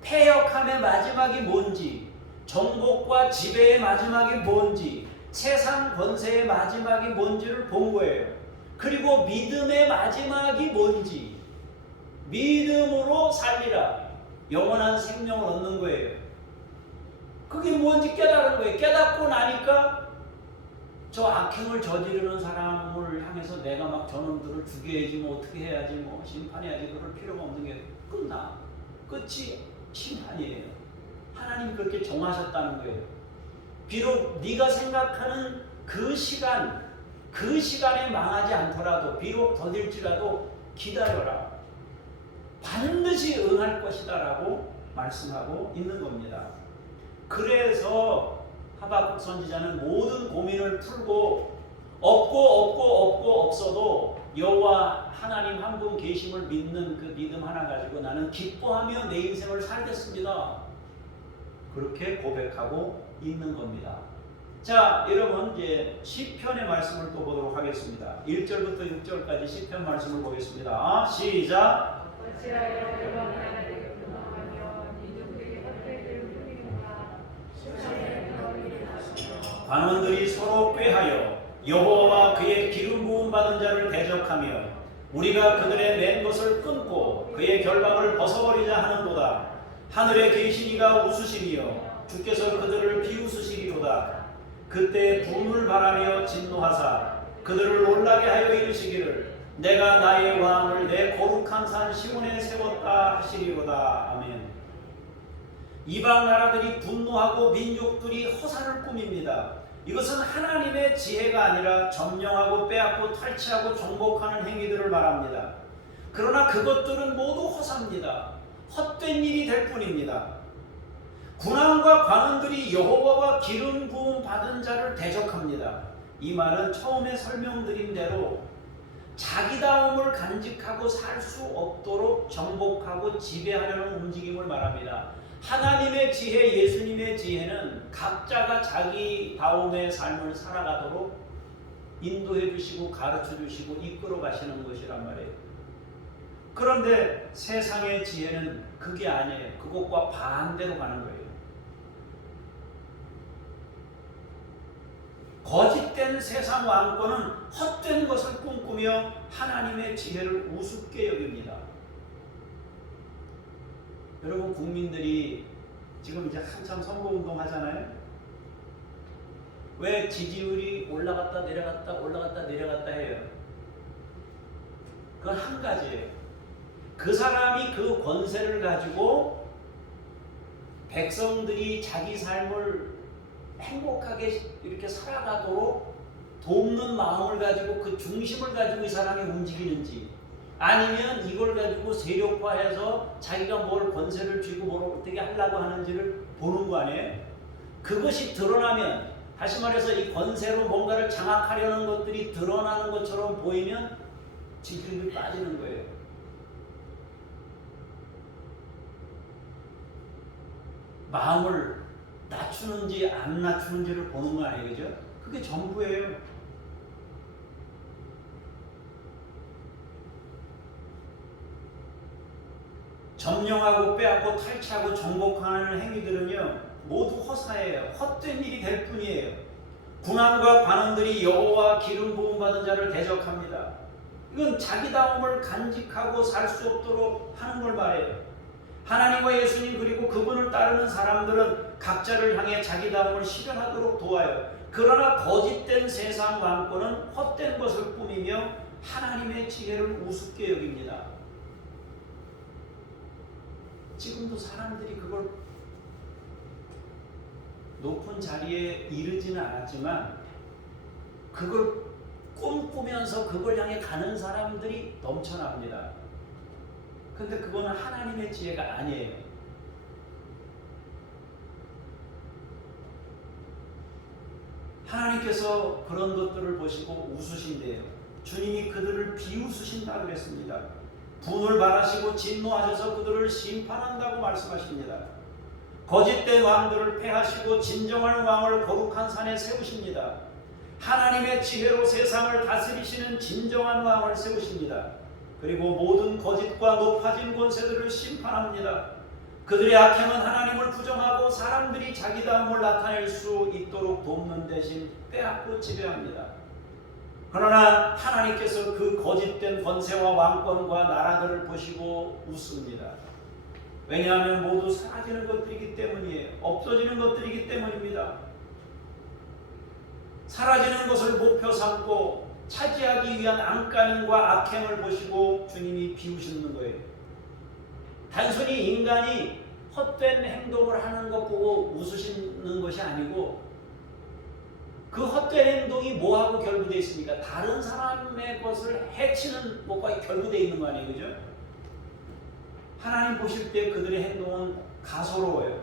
패역함의 마지막이 뭔지, 정복과 지배의 마지막이 뭔지, 세상 권세의 마지막이 뭔지를 본 거예요. 그리고 믿음의 마지막이 뭔지, 믿음으로 살리라, 영원한 생명을 얻는 거예요. 그게 뭔지 깨달은 거예요. 깨닫고 나니까 저 악행을 저지르는 사람을 향해서 내가 막 저놈들을 죽여야지, 뭐 어떻게 해야지, 뭐 심판해야지, 그럴 필요가 없는 게 끝나. 끝이 심판이에요. 하나님이 그렇게 정하셨다는 거예요. 비록 네가 생각하는 그 시간, 그 시간에 망하지 않더라도, 비록 더딜지라도 기다려라. 반드시 응할 것이다 라고 말씀하고 있는 겁니다. 그래서 하박국 선지자는 모든 고민을 풀고 없어도 여호와 하나님 한 분 계심을 믿는 그 믿음 하나 가지고 나는 기뻐하며 내 인생을 살겠습니다. 그렇게 고백하고 있는 겁니다. 자, 여러분 이제 시편의 말씀을 또 보도록 하겠습니다. 1절부터 6절까지 시편 말씀을 보겠습니다. 시작. 관원들이 서로 꾀하여 여호와와 그의 기름 부음 받은 자를 대적하며 우리가 그들의 맨 것을 끊고 그의 결박을 벗어버리자 하는도다. 하늘에 계신 이가 웃으시리요 주께서 그들을 비웃으시리로다. 그때 분을 바라며 진노하사 그들을 놀라게 하여 이르시기를 내가 나의 왕을 내 거룩한 산 시온에 세웠다 하시리로다. 아멘. 이방 나라들이 분노하고 민족들이 허사를 꾸밉니다. 이것은 하나님의 지혜가 아니라 점령하고 빼앗고 탈취하고 정복하는 행위들을 말합니다. 그러나 그것들은 모두 허사입니다. 헛된 일이 될 뿐입니다. 군왕과 관원들이 여호와와 기름 부음 받은 자를 대적합니다. 이 말은 처음에 설명드린 대로 자기다움을 간직하고 살 수 없도록 정복하고 지배하려는 움직임을 말합니다. 하나님의 지혜, 예수님의 지혜는 각자가 자기다움의 삶을 살아가도록 인도해 주시고 가르쳐 주시고 이끌어 가시는 것이란 말이에요. 그런데 세상의 지혜는 그게 아니에요. 그것과 반대로 가는 거예요. 거짓된 세상 왕권은 헛된 것을 꿈꾸며 하나님의 지혜를 우습게 여깁니다. 여러분, 국민들이 지금 이제 한참 선거운동 하잖아요. 왜 지지율이 올라갔다 내려갔다 해요? 그건 한 가지예요. 그 사람이 그 권세를 가지고 백성들이 자기 삶을 행복하게 이렇게 살아가도록 돕는 마음을 가지고 그 중심을 가지고 이 사람이 움직이는지, 아니면 이걸 가지고 세력화해서 자기가 뭘 권세를 쥐고 뭘 어떻게 하려고 하는지를 보는 거 아니에요? 그것이 드러나면, 다시 말해서 이 권세로 뭔가를 장악하려는 것들이 드러나는 것처럼 보이면 지지율이 빠지는 거예요. 마음을 낮추는지 안 낮추는지를 보는 거 아니에요? 그죠? 그게 전부예요. 점령하고 빼앗고 탈취하고 정복하는 행위들은요 모두 허사예요. 헛된 일이 될 뿐이에요. 군왕과 관원들이 여호와 기름 부음 받은 자를 대적합니다. 이건 자기다움을 간직하고 살 수 없도록 하는 걸 말해요. 하나님과 예수님 그리고 그분을 따르는 사람들은 각자를 향해 자기다움을 실현하도록 도와요. 그러나 거짓된 세상 왕권은 헛된 것을 꾸미며 하나님의 지혜를 우습게 여깁니다. 지금도 사람들이 그걸 높은 자리에 이르지는 않았지만 그걸 꿈꾸면서 그걸 향해 가는 사람들이 넘쳐납니다. 근데 그거는 하나님의 지혜가 아니에요. 하나님께서 그런 것들을 보시고 웃으신대요. 주님이 그들을 비웃으신다고 그랬습니다. 분을 발하시고 진노하셔서 그들을 심판한다고 말씀하십니다. 거짓된 왕들을 패하시고 진정한 왕을 거룩한 산에 세우십니다. 하나님의 지혜로 세상을 다스리시는 진정한 왕을 세우십니다. 그리고 모든 거짓과 높아진 권세들을 심판합니다. 그들의 악행은 하나님을 부정하고 사람들이 자기다움을 나타낼 수 있도록 돕는 대신 빼앗고 지배합니다. 그러나 하나님께서 그 거짓된 권세와 왕권과 나라들을 보시고 웃습니다. 왜냐하면 모두 사라지는 것들이기 때문이에요. 없어지는 것들이기 때문입니다. 사라지는 것을 목표 삼고 차지하기 위한 안간힘과 악행을 보시고 주님이 비우시는 거예요. 단순히 인간이 헛된 행동을 하는 것 보고 웃으시는 것이 아니고 그 헛된 행동이 뭐하고 결부되어 있습니까? 다른 사람의 것을 해치는 것과 결부되어 있는 거 아니에요? 그죠? 하나님 보실 때 그들의 행동은 가소로워요.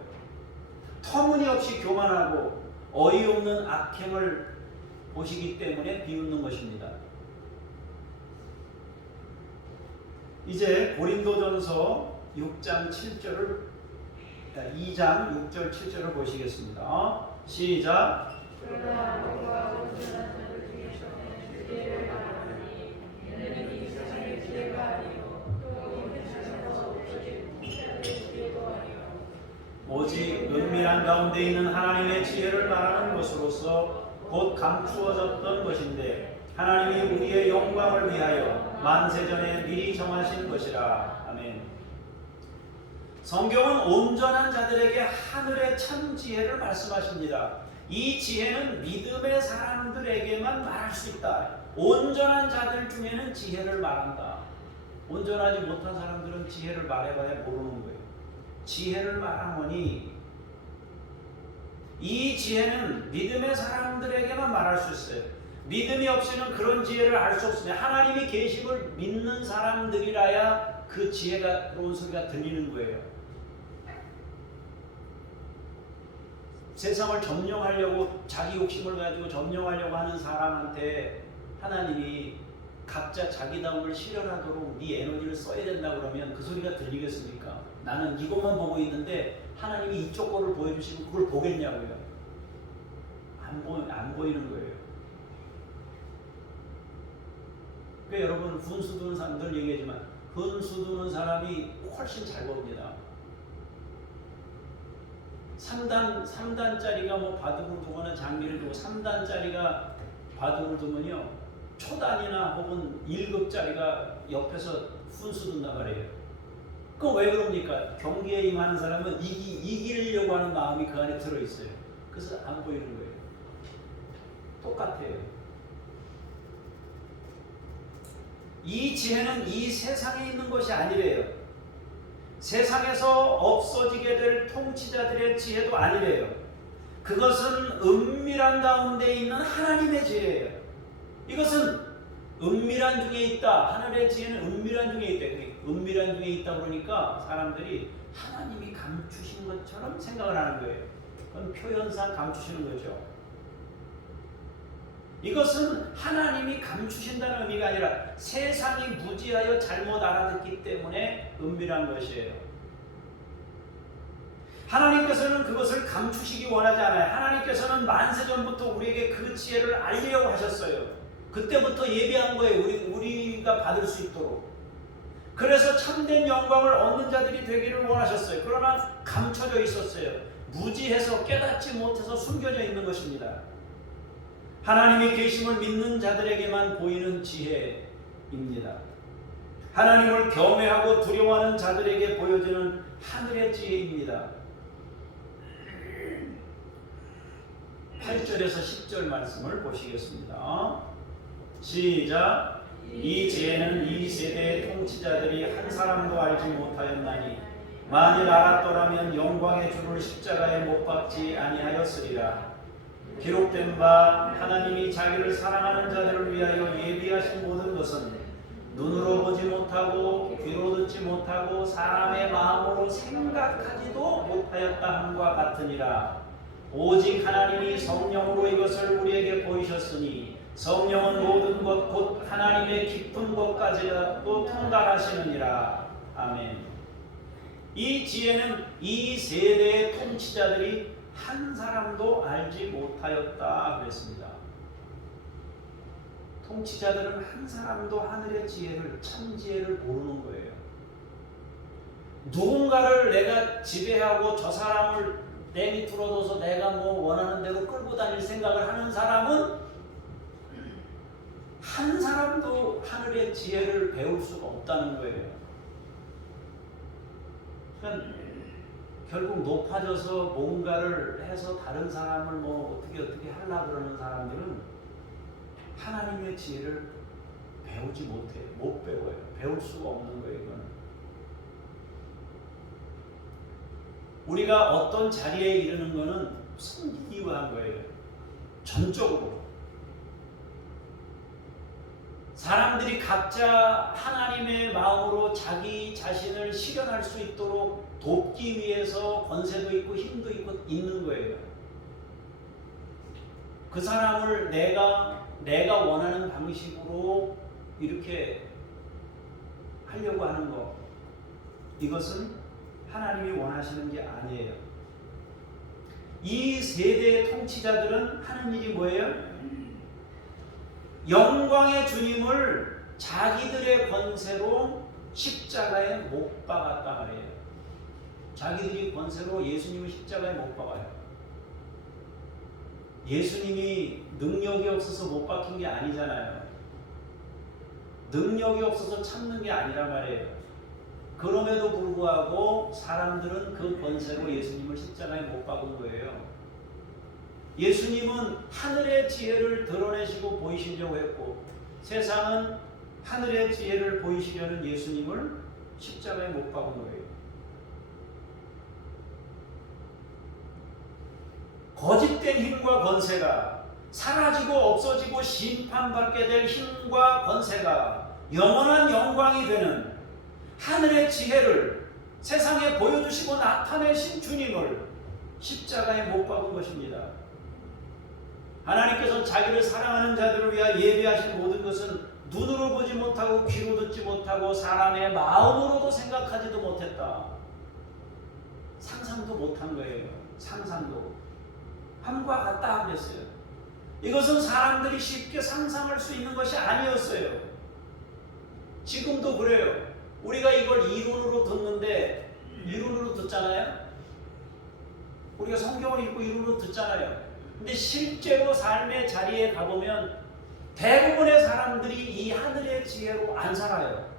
터무니없이 교만하고 어이없는 악행을 보시기 때문에 비웃는 것입니다. 이제 고린도전서 6장 7절을 2장 6절 7절을 보시겠습니다. 시작. 오직 은밀한 가운데 있는 하나님의 지혜를 말하는 것으로서 곧 감추어졌던 것인데 하나님이 우리의 영광을 위하여 만세전에 미리 정하신 것이라. 아멘. 성경은 온전한 자들에게 하늘의 참 지혜를 말씀하십니다. 이 지혜는 믿음의 사람들에게만 말할 수 있다. 온전한 자들 중에는 지혜를 말한다. 온전하지 못한 사람들은 지혜를 말해봐야 모르는 거예요. 지혜를 말하노니 이 지혜는 믿음의 사람들에게만 말할 수 있어요. 믿음이 없이는 그런 지혜를 알 수 없습니다. 하나님이 계심을 믿는 사람들이라야 그 지혜가 그런 소리가 들리는 거예요. 세상을 점령하려고 자기 욕심을 가지고 점령하려고 하는 사람한테 하나님이 각자 자기다움을 실현하도록 네 에너지를 써야 된다 그러면 그 소리가 들리겠습니까? 나는 이것만 보고 있는데 하나님이 이쪽 거를 보여주시고 그걸 보겠냐고요. 안 보이는 거예요. 그러니까 여러분 분수 두는 사람들 얘기하지만 분수 두는 사람이 훨씬 잘 봅니다. 3단짜리가 뭐 바둑을 두거나 장기를 두고 3단짜리가 바둑을 두면요 초단이나 혹은 1급짜리가 옆에서 분수 둔단 말이에요. 그건 왜 그럽니까? 경기에 임하는 사람은 이기려고 하는 마음이 그 안에 들어있어요. 그래서 안 보이는 거예요. 똑같아요. 이 지혜는 이 세상에 있는 것이 아니래요. 세상에서 없어지게 될 통치자들의 지혜도 아니래요. 그것은 은밀한 가운데 있는 하나님의 지혜예요. 이것은 은밀한 중에 있다. 하늘의 지혜는 은밀한 중에 있다. 은밀한 중에 있다 그러니까 사람들이 하나님이 감추신 것처럼 생각을 하는 거예요. 그건 표현상 감추시는 거죠. 이것은 하나님이 감추신다는 의미가 아니라 세상이 무지하여 잘못 알아듣기 때문에 은밀한 것이에요. 하나님께서는 그것을 감추시기 원하지 않아요. 하나님께서는 만세전부터 우리에게 그 지혜를 알리려고 하셨어요. 그때부터 예비한 거예요. 우리가 받을 수 있도록. 그래서 참된 영광을 얻는 자들이 되기를 원하셨어요. 그러나 감춰져 있었어요. 무지해서 깨닫지 못해서 숨겨져 있는 것입니다. 하나님의 계심을 믿는 자들에게만 보이는 지혜입니다. 하나님을 경외하고 두려워하는 자들에게 보여지는 하늘의 지혜입니다. 8절에서 10절 말씀을 보시겠습니다. 시작. 이 지혜는 이 세대의 통치자들이 한 사람도 알지 못하였나니 만일 알았더라면 영광의 주를 십자가에 못 박지 아니하였으리라. 기록된 바 하나님이 자기를 사랑하는 자들을 위하여 예비하신 모든 것은 눈으로 보지 못하고 귀로 듣지 못하고 사람의 마음으로 생각하지도 못하였다 함과 같으니라. 오직 하나님이 성령으로 이것을 우리에게 보이셨으니 성령은 모든 것 곧 하나님의 깊은 것까지도 통달하시느니라. 아멘. 이 지혜는 이 세대의 통치자들이 한 사람도 알지 못하였다 그랬습니다. 통치자들은 한 사람도 하늘의 지혜를, 참 지혜를 모르는 거예요. 누군가를 내가 지배하고 저 사람을 내 밑으로 둬서 내가 뭐 원하는 대로 끌고 다닐 생각을 하는 사람은 한 사람도 하늘의 지혜를 배울 수가 없다는 거예요. 그러니까 결국 높아져서 뭔가를 해서 다른 사람을 뭐 어떻게 하려고 그러는 사람들은 하나님의 지혜를 배우지 못해요. 못 배워요. 배울 수가 없는 거예요. 이거는. 우리가 어떤 자리에 이르는 거는 섬기기 위한 거예요. 전적으로. 사람들이 각자 하나님의 마음으로 자기 자신을 실현할 수 있도록 돕기 위해서 권세도 있고 힘도 있고 있는 거예요. 그 사람을 내가 원하는 방식으로 이렇게 하려고 하는 것, 이것은 하나님이 원하시는 게 아니에요. 이 세대의 통치자들은 하는 일이 뭐예요? 영광의 주님을 자기들의 권세로 십자가에 못 박았다 말이에요. 자기들이 권세로 예수님을 십자가에 못 박아요. 예수님이 능력이 없어서 못 박힌 게 아니잖아요. 능력이 없어서 참는 게 아니란 말이에요. 그럼에도 불구하고 사람들은 그 권세로 예수님을 십자가에 못 박은 거예요. 예수님은 하늘의 지혜를 드러내시고 보이시려고 했고, 세상은 하늘의 지혜를 보이시려는 예수님을 십자가에 못 박은 거예요. 거짓된 힘과 권세가 사라지고 없어지고 심판받게 될 힘과 권세가 영원한 영광이 되는 하늘의 지혜를 세상에 보여주시고 나타내신 주님을 십자가에 못 박은 것입니다. 하나님께서 자기를 사랑하는 자들을 위하여 예비하신 모든 것은 눈으로 보지 못하고 귀로 듣지 못하고 사람의 마음으로도 생각하지도 못했다. 상상도 못한 거예요. 상상도. 함과 같다 그랬어요. 이것은 사람들이 쉽게 상상할 수 있는 것이 아니었어요. 지금도 그래요. 우리가 이걸 이론으로 듣는데, 이론으로 듣잖아요. 우리가 성경을 읽고 이론으로 듣잖아요. 근데 실제로 삶의 자리에 가보면 대부분의 사람들이 이 하늘의 지혜로 안 살아요.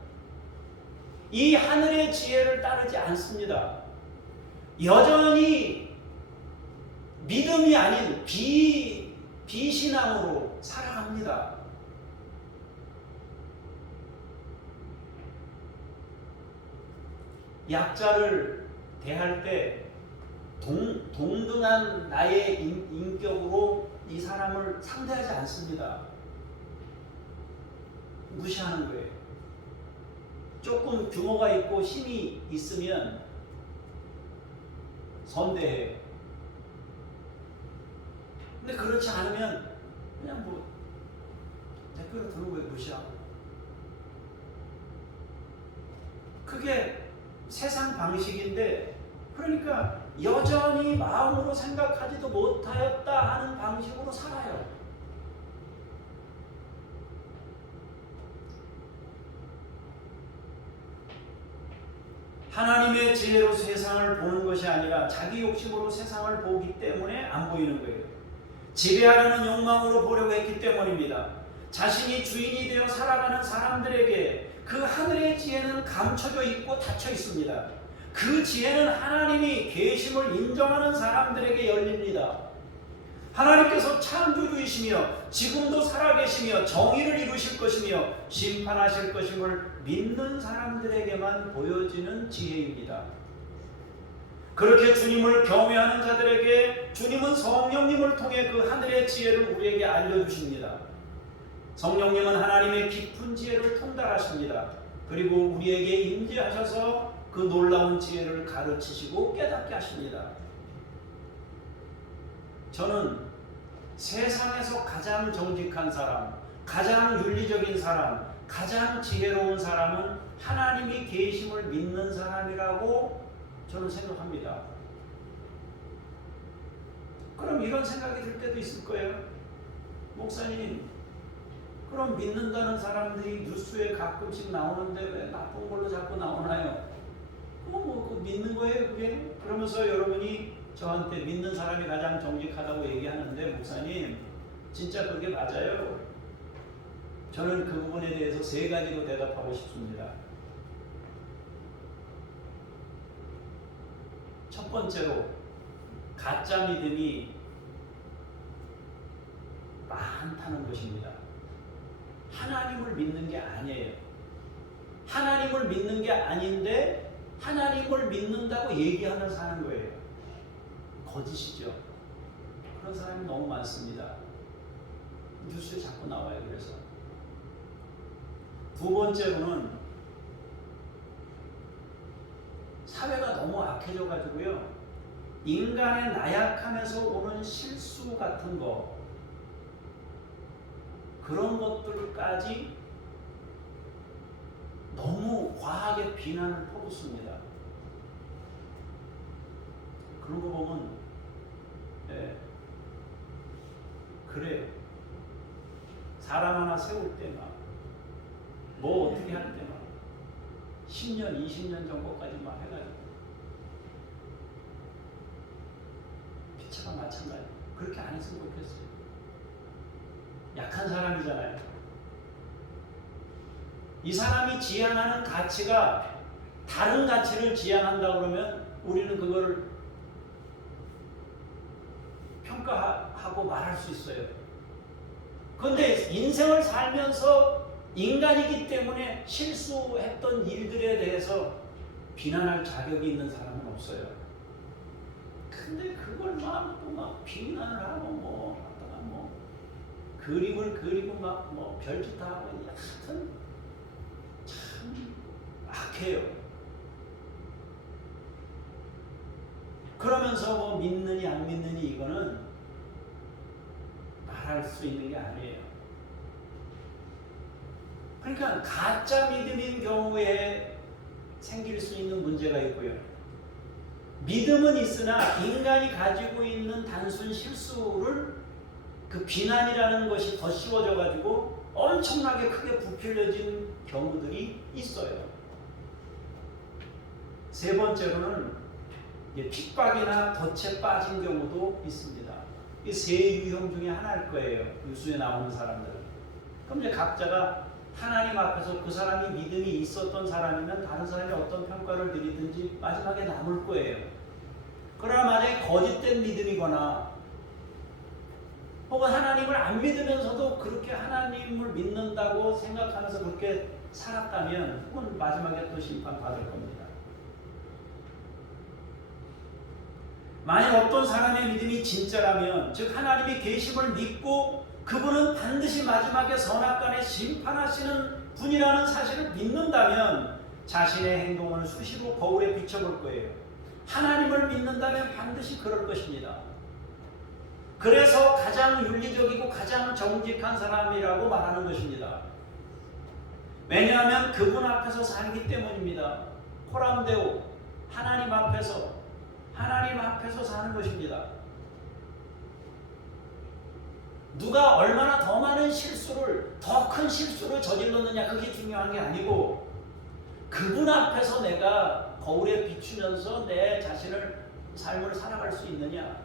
이 하늘의 지혜를 따르지 않습니다. 여전히 믿음이 아닌 비신앙으로 살아갑니다. 약자를 대할 때 동등한 나의 인격으로 이 사람을 상대하지 않습니다. 무시하는 거예요. 조금 규모가 있고 힘이 있으면 선대해요. 근데 그렇지 않으면 그냥 뭐 대표로 두는 거예요. 무시하고. 그게 세상 방식인데, 그러니까 여전히 마음으로 생각하지도 못하였다 하는 방식으로 살아요. 하나님의 지혜로 세상을 보는 것이 아니라 자기 욕심으로 세상을 보기 때문에 안 보이는 거예요. 지배하려는 욕망으로 보려고 했기 때문입니다. 자신이 주인이 되어 살아가는 사람들에게 그 하늘의 지혜는 감춰져 있고 닫혀 있습니다. 그 지혜는 하나님이 계심을 인정하는 사람들에게 열립니다. 하나님께서 창조주이시며 지금도 살아계시며 정의를 이루실 것이며 심판하실 것임을 믿는 사람들에게만 보여지는 지혜입니다. 그렇게 주님을 경외하는 자들에게 주님은 성령님을 통해 그 하늘의 지혜를 우리에게 알려주십니다. 성령님은 하나님의 깊은 지혜를 통달하십니다. 그리고 우리에게 임재하셔서 그 놀라운 지혜를 가르치시고 깨닫게 하십니다. 저는 세상에서 가장 정직한 사람, 가장 윤리적인 사람, 가장 지혜로운 사람은 하나님이 계심을 믿는 사람이라고 저는 생각합니다. 그럼 이런 생각이 들 때도 있을 거예요. 목사님, 그럼 믿는다는 사람들이 뉴스에 가끔씩 나오는데 왜 나쁜 걸로 자꾸 나오나요? 그 믿는 거예요, 그게? 그러면서 여러분이 저한테 믿는 사람이 가장 정직하다고 얘기하는데, 목사님, 진짜 그게 맞아요? 저는 그 부분에 대해서 3가지로 대답하고 싶습니다. 첫 번째로, 가짜 믿음이 많다는 것입니다. 하나님을 믿는 게 아니에요. 하나님을 믿는 게 아닌데 하나님을 믿는다고 얘기하면서 사는 거예요. 거짓이죠. 그런 사람이 너무 많습니다. 뉴스에 자꾸 나와요. 그래서 두 번째로는 사회가 너무 악해져 가지고요, 인간의 나약함에서 오는 실수 같은 거, 그런 것들까지 너무 과하게 비난을 퍼붓습니다. 그런 거 보면 그래요. 사람 하나 세울 때만, 뭐 어떻게 할 때만 10년, 20년 정도까지 막 해가지고, 피차가 마찬가지. 그렇게 안 했으면 좋겠어요. 약한 사람이잖아요. 이 사람이 지향하는 가치가 다른 가치를 지향한다 그러면 우리는 그거를 평가하고 말할 수 있어요. 그런데 인생을 살면서 인간이기 때문에 실수했던 일들에 대해서 비난할 자격이 있는 사람은 없어요. 근데 그걸 막 비난을 하고 그림을 그리고 막 별짓 다 하고, 하여튼 참 악해요. 그러면서 믿느니 안 믿느니 이거는 말할 수 있는 게 아니에요. 그러니까 가짜 믿음인 경우에 생길 수 있는 문제가 있고요, 믿음은 있으나 인간이 가지고 있는 단순 실수를 그 비난이라는 것이 더 씌워져 가지고 엄청나게 크게 부풀려진 경우들이 있어요. 세 번째로는 핍박이나 덫에 빠진 경우도 있습니다. 이 세 유형 중에 하나일 거예요, 뉴스에 나오는 사람들은. 그럼 이제 각자가 하나님 앞에서 그 사람이 믿음이 있었던 사람이면 다른 사람이 어떤 평가를 드리든지 마지막에 남을 거예요. 그러나 만약에 거짓된 믿음이거나 혹은 하나님을 안 믿으면서도 그렇게 하나님을 믿는다고 생각하면서 그렇게 살았다면 그건 마지막에 또 심판받을 겁니다. 만약 어떤 사람의 믿음이 진짜라면, 즉 하나님이 계심을 믿고 그분은 반드시 마지막에 선악간에 심판하시는 분이라는 사실을 믿는다면 자신의 행동을 수시로 거울에 비춰볼 거예요. 하나님을 믿는다면 반드시 그럴 것입니다. 그래서 가장 윤리적이고 가장 정직한 사람이라고 말하는 것입니다. 왜냐하면 그분 앞에서 살기 때문입니다. 코람데오, 하나님 앞에서 사는 것입니다. 누가 얼마나 더 많은 실수를, 더 큰 실수를 저질렀느냐, 그게 중요한 게 아니고 그분 앞에서 내가 거울에 비추면서 내 자신을, 삶을 살아갈 수 있느냐,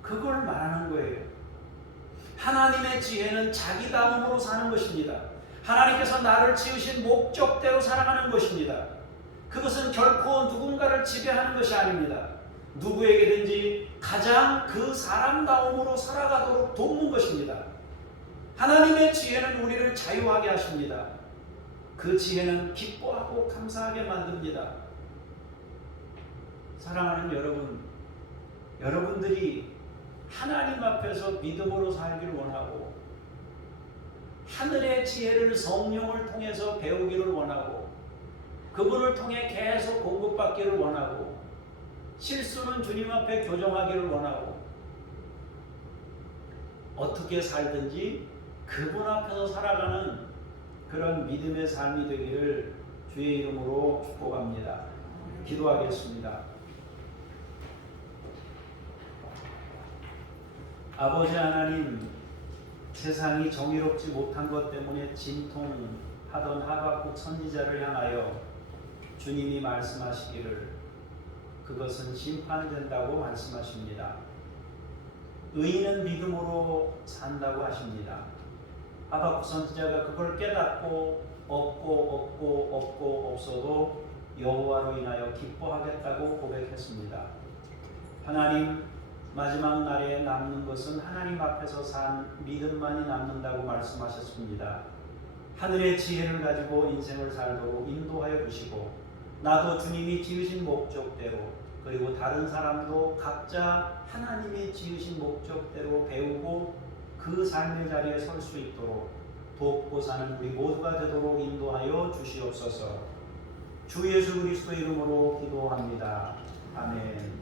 그걸 말하는 거예요. 하나님의 지혜는 자기다움으로 사는 것입니다. 하나님께서 나를 지으신 목적대로 살아가는 것입니다. 그것은 결코 누군가를 지배하는 것이 아닙니다. 누구에게든지 가장 그 사람다움으로 살아가도록 돕는 것입니다. 하나님의 지혜는 우리를 자유하게 하십니다. 그 지혜는 기뻐하고 감사하게 만듭니다. 사랑하는 여러분, 여러분들이 하나님 앞에서 믿음으로 살기를 원하고 하늘의 지혜를 성령을 통해서 배우기를 원하고 그분을 통해 계속 공급받기를 원하고 실수는 주님 앞에 교정하기를 원하고 어떻게 살든지 그분 앞에서 살아가는 그런 믿음의 삶이 되기를 주의 이름으로 축복합니다. 기도하겠습니다. 아버지 하나님, 세상이 정의롭지 못한 것 때문에 진통하던 하박국 선지자를 향하여 주님이 말씀하시기를 그것은 심판된다고 말씀하십니다. 의인은 믿음으로 산다고 하십니다. 하박국 선지자가 그걸 깨닫고 없고 없어도 여호와로 인하여 기뻐하겠다고 고백했습니다. 하나님, 마지막 날에 남는 것은 하나님 앞에서 산 믿음만이 남는다고 말씀하셨습니다. 하늘의 지혜를 가지고 인생을 살도록 인도하여 주시고 나도 주님이 지으신 목적대로 그리고 다른 사람도 각자 하나님이 지으신 목적대로 배우고 그 삶의 자리에 설 수 있도록 돕고 사는 우리 모두가 되도록 인도하여 주시옵소서. 주 예수 그리스도 이름으로 기도합니다. 아멘.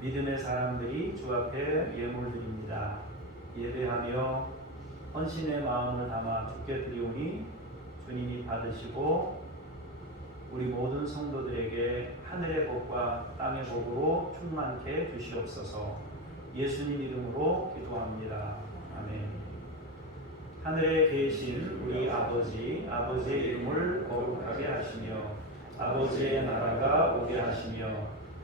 믿음의 사람들이 주 앞에 예물 드립니다. 예배하며 헌신의 마음을 담아 주께 드리오니 주님이 받으시고 우리 모든 성도들에게 하늘의 복과 땅의 복으로 충만케 주시옵소서. 예수님 이름으로 기도합니다. 아멘. 하늘에 계신 우리 아버지, 아버지의 이름을 거룩하게 하시며 아버지의 나라가 오게 하시며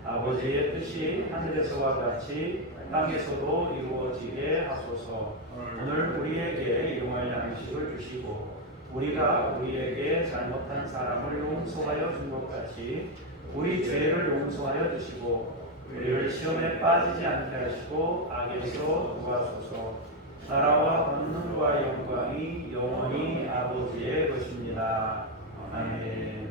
아버지의 뜻이 하늘에서와 같이 땅에서도 이루어지게 하소서. 오늘 우리에게 일용할 양식을 주시고 우리가 우리에게 잘못한 사람을 용서하여 준 것 같이 우리 죄를 용서하여 주시고 우리를 시험에 빠지지 않게 하시고 악에서 구하소서. 나라와 권능과 영광이 영원히 아버지의 것입니다. 아멘.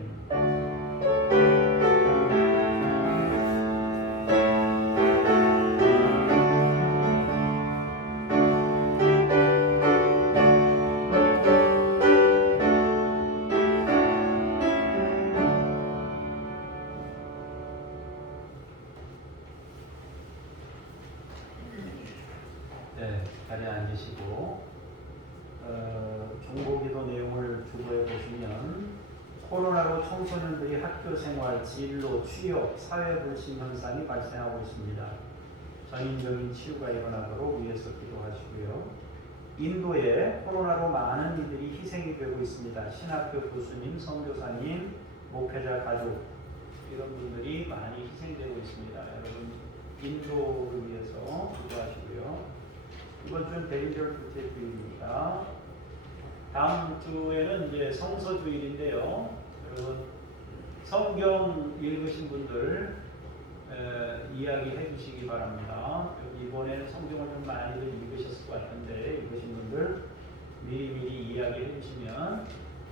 네, 자리에 앉으시고 종고기도 내용을 주보에 보시면 코로나로 청소년들이 학교 생활, 진로, 취업, 사회 불신 현상이 발생하고 있습니다. 전인적인 치유가 일어나도록 위해서 기도하시고요. 인도에 코로나로 많은 이들이 희생이 되고 있습니다. 신학교 교수님, 선교사님, 목회자 가족 이런 분들이 많이 희생되고 있습니다. 여러분 인도를 위해서 기도하시고요. 이번 주는 대인절 둘째 주일입니다. 다음 주에는 이제 성서주일인데요. 여러분 성경 읽으신 분들 이야기해 주시기 바랍니다. 이번에는 성경을 좀 많이들 읽으셨을 것 같은데 읽으신 분들 미리미리 이야기해 주시면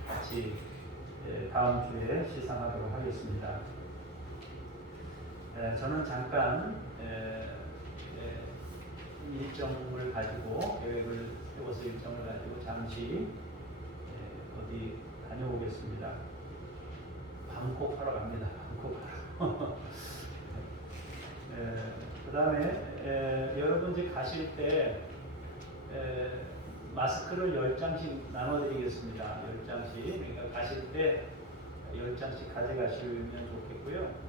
같이 다음 주에 시상하도록 하겠습니다. 저는 잠깐 일정을 가지고 계획을 세워서 일정을 가지고 잠시 어디 다녀오겠습니다. 방콕 하러 갑니다. 방콕 하러. 그 다음에 여러분 이제 가실 때 마스크를 10장씩 나눠드리겠습니다. 10장씩. 그러니까 가실 때 10장씩 가져가시면 좋겠고요.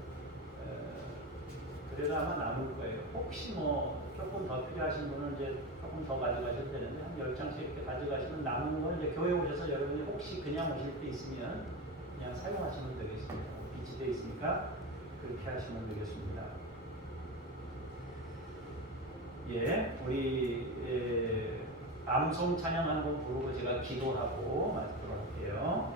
그래도 아마 남을 거예요. 혹시 뭐 조금 더 필요하신 분은 이제 조금 더 가져가셔도 되는데 한 10장씩 이렇게 가져가시면 남은 건 이제 교회 오셔서 여러분이 혹시 그냥 오실 때 있으면 그냥 사용하시면 되겠습니다. 비치되어 있으니까 그렇게 하시면 되겠습니다. 예, 우리 암송 찬양 한 번 부르고 제가 기도하고 마치도록 할게요.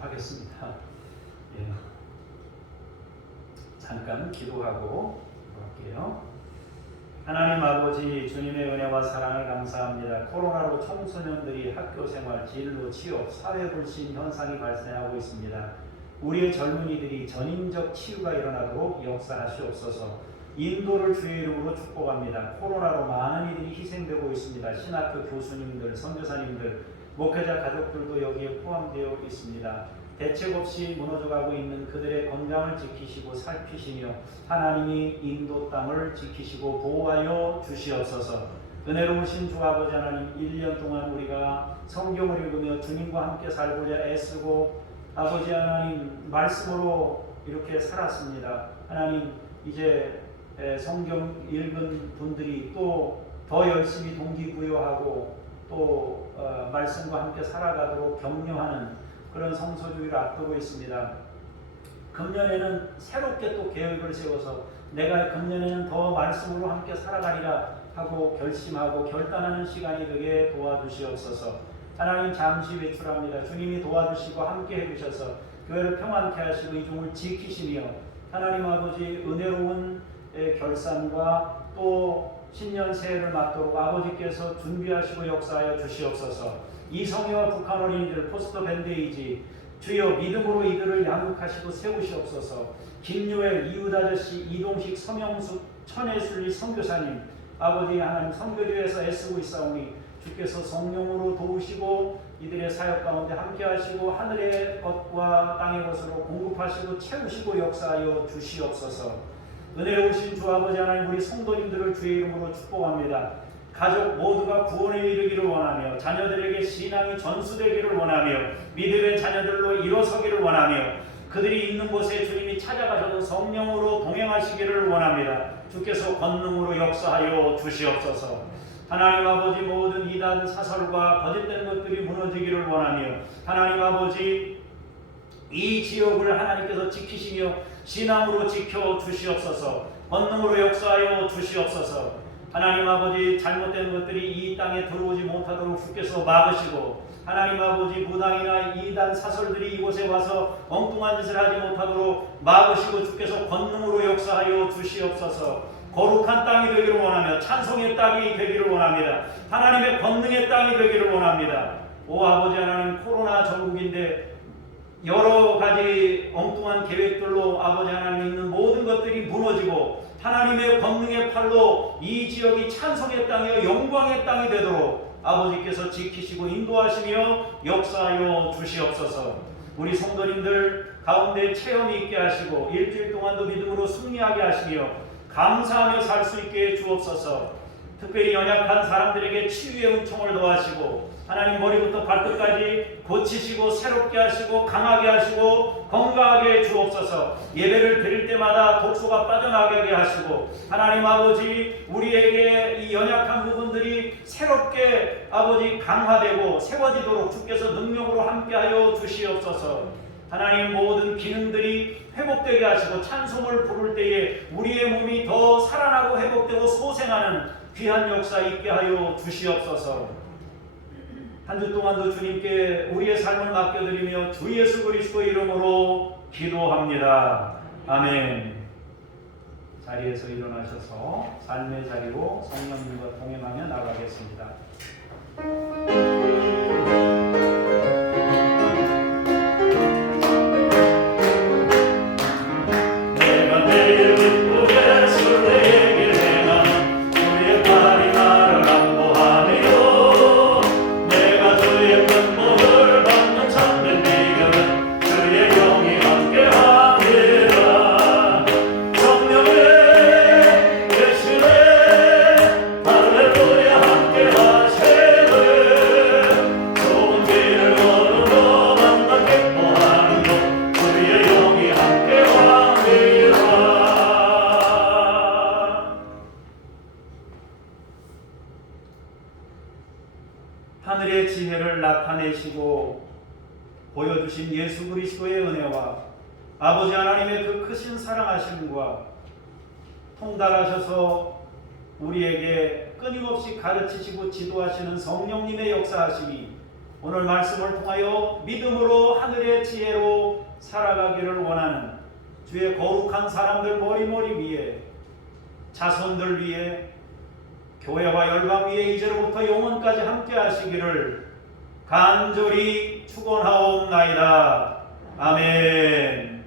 하겠습니다. 예. 잠깐 기도하고 할게요. 하나님 아버지, 주님의 은혜와 사랑을 감사합니다. 코로나로 청소년들이 학교생활, 진로, 취업, 사회불신 현상이 발생하고 있습니다. 우리의 젊은이들이 전인적 치유가 일어나도록 역사하시옵소서. 인도를 주의 이름으로 축복합니다. 코로나로 많은 이들이 희생되고 있습니다. 신학교 교수님들, 선교사님들, 목회자 가족들도 여기에 포함되어 있습니다. 대책 없이 무너져가고 있는 그들의 건강을 지키시고 살피시며 하나님이 인도 땅을 지키시고 보호하여 주시옵소서. 은혜로우신 주 아버지 하나님, 1년 동안 우리가 성경을 읽으며 주님과 함께 살고자 애쓰고 아버지 하나님 말씀으로 이렇게 살았습니다. 하나님, 이제 성경 읽은 분들이 또 더 열심히 동기부여하고 또 말씀과 함께 살아가도록 격려하는 그런 성소주의를 앞두고 있습니다. 금년에는 새롭게 또 계획을 세워서 내가 금년에는 더 말씀으로 함께 살아가리라 하고 결심하고 결단하는 시간이 되게 도와주시옵소서. 하나님, 잠시 외출합니다. 주님이 도와주시고 함께 해주셔서 교회를 평안케 하시고 이종을 지키시며 하나님 아버지 은혜로운 결산과 또 신년 새해를 맞도록 아버지께서 준비하시고 역사하여 주시옵소서. 이성애와 북한 어린이들 포스터 밴데이지 주여 믿음으로 이들을 양육하시고 세우시옵소서. 김유엘, 이웃아저씨, 이동식, 서명숙, 천혜순리 선교사님 아버지 하나님 선교주에서 애쓰고 있사오니 주께서 성령으로 도우시고 이들의 사역 가운데 함께 하시고 하늘의 것과 땅의 것으로 공급하시고 채우시고 역사하여 주시옵소서. 은혜로우신 주 아버지 하나님, 우리 성도님들을 주의 이름으로 축복합니다. 가족 모두가 구원에 이르기를 원하며 자녀들에게 신앙이 전수되기를 원하며 믿음의 자녀들로 일어서기를 원하며 그들이 있는 곳에 주님이 찾아가셔서 성령으로 동행하시기를 원합니다. 주께서 권능으로 역사하여 주시옵소서. 하나님 아버지, 모든 이단 사설과 거짓된 것들이 무너지기를 원하며 하나님 아버지, 이 지역을 하나님께서 지키시며 신앙으로 지켜 주시옵소서. 권능으로 역사하여 주시옵소서. 하나님 아버지, 잘못된 것들이 이 땅에 들어오지 못하도록 주께서 막으시고 하나님 아버지, 무당이나 이단 사설들이 이곳에 와서 엉뚱한 짓을 하지 못하도록 막으시고 주께서 권능으로 역사하여 주시옵소서. 거룩한 땅이 되기를 원하며 찬송의 땅이 되기를 원합니다. 하나님의 권능의 땅이 되기를 원합니다. 오 아버지 하나님, 코로나 전국인데 여러 가지 엉뚱한 계획들로 아버지 하나님 있는 모든 것들이 무너지고 하나님의 권능의 팔로 이 지역이 찬송의 땅이요 영광의 땅이 되도록 아버지께서 지키시고 인도하시며 역사하여 주시옵소서. 우리 성도님들 가운데 체험이 있게 하시고 일주일 동안도 믿음으로 승리하게 하시며 감사하며 살 수 있게 주옵소서. 특별히 연약한 사람들에게 치유의 은총을 더하시고 하나님 머리부터 발끝까지 고치시고 새롭게 하시고 강하게 하시고 건강하게 주옵소서. 예배를 드릴 때마다 독소가 빠져나가게 하시고 하나님 아버지, 우리에게 이 연약한 부분들이 새롭게 아버지 강화되고 세워지도록 주께서 능력으로 함께하여 주시옵소서. 하나님, 모든 기능들이 회복되게 하시고 찬송을 부를 때에 우리의 몸이 더 살아나고 회복되고 소생하는 귀한 역사 있게 하여 주시옵소서. 한 주 동안도 주님께 우리의 삶을 맡겨드리며 주 예수 그리스도 이름으로 기도합니다. 아멘. 자리에서 일어나셔서 삶의 자리로 성령님과 동행하며 나가겠습니다. 하늘의 지혜를 나타내시고 보여주신 예수 그리스도의 은혜와 아버지 하나님의 그 크신 사랑하심과 통달하셔서 우리에게 끊임없이 가르치시고 지도하시는 성령님의 역사하심이 오늘 말씀을 통하여 믿음으로 하늘의 지혜로 살아가기를 원하는 주의 거룩한 사람들 머리머리 위에, 자손들 위에, 교회와 열방 위에 이제로부터 영원까지 함께 하시기를 간절히 축원하옵나이다. 아멘.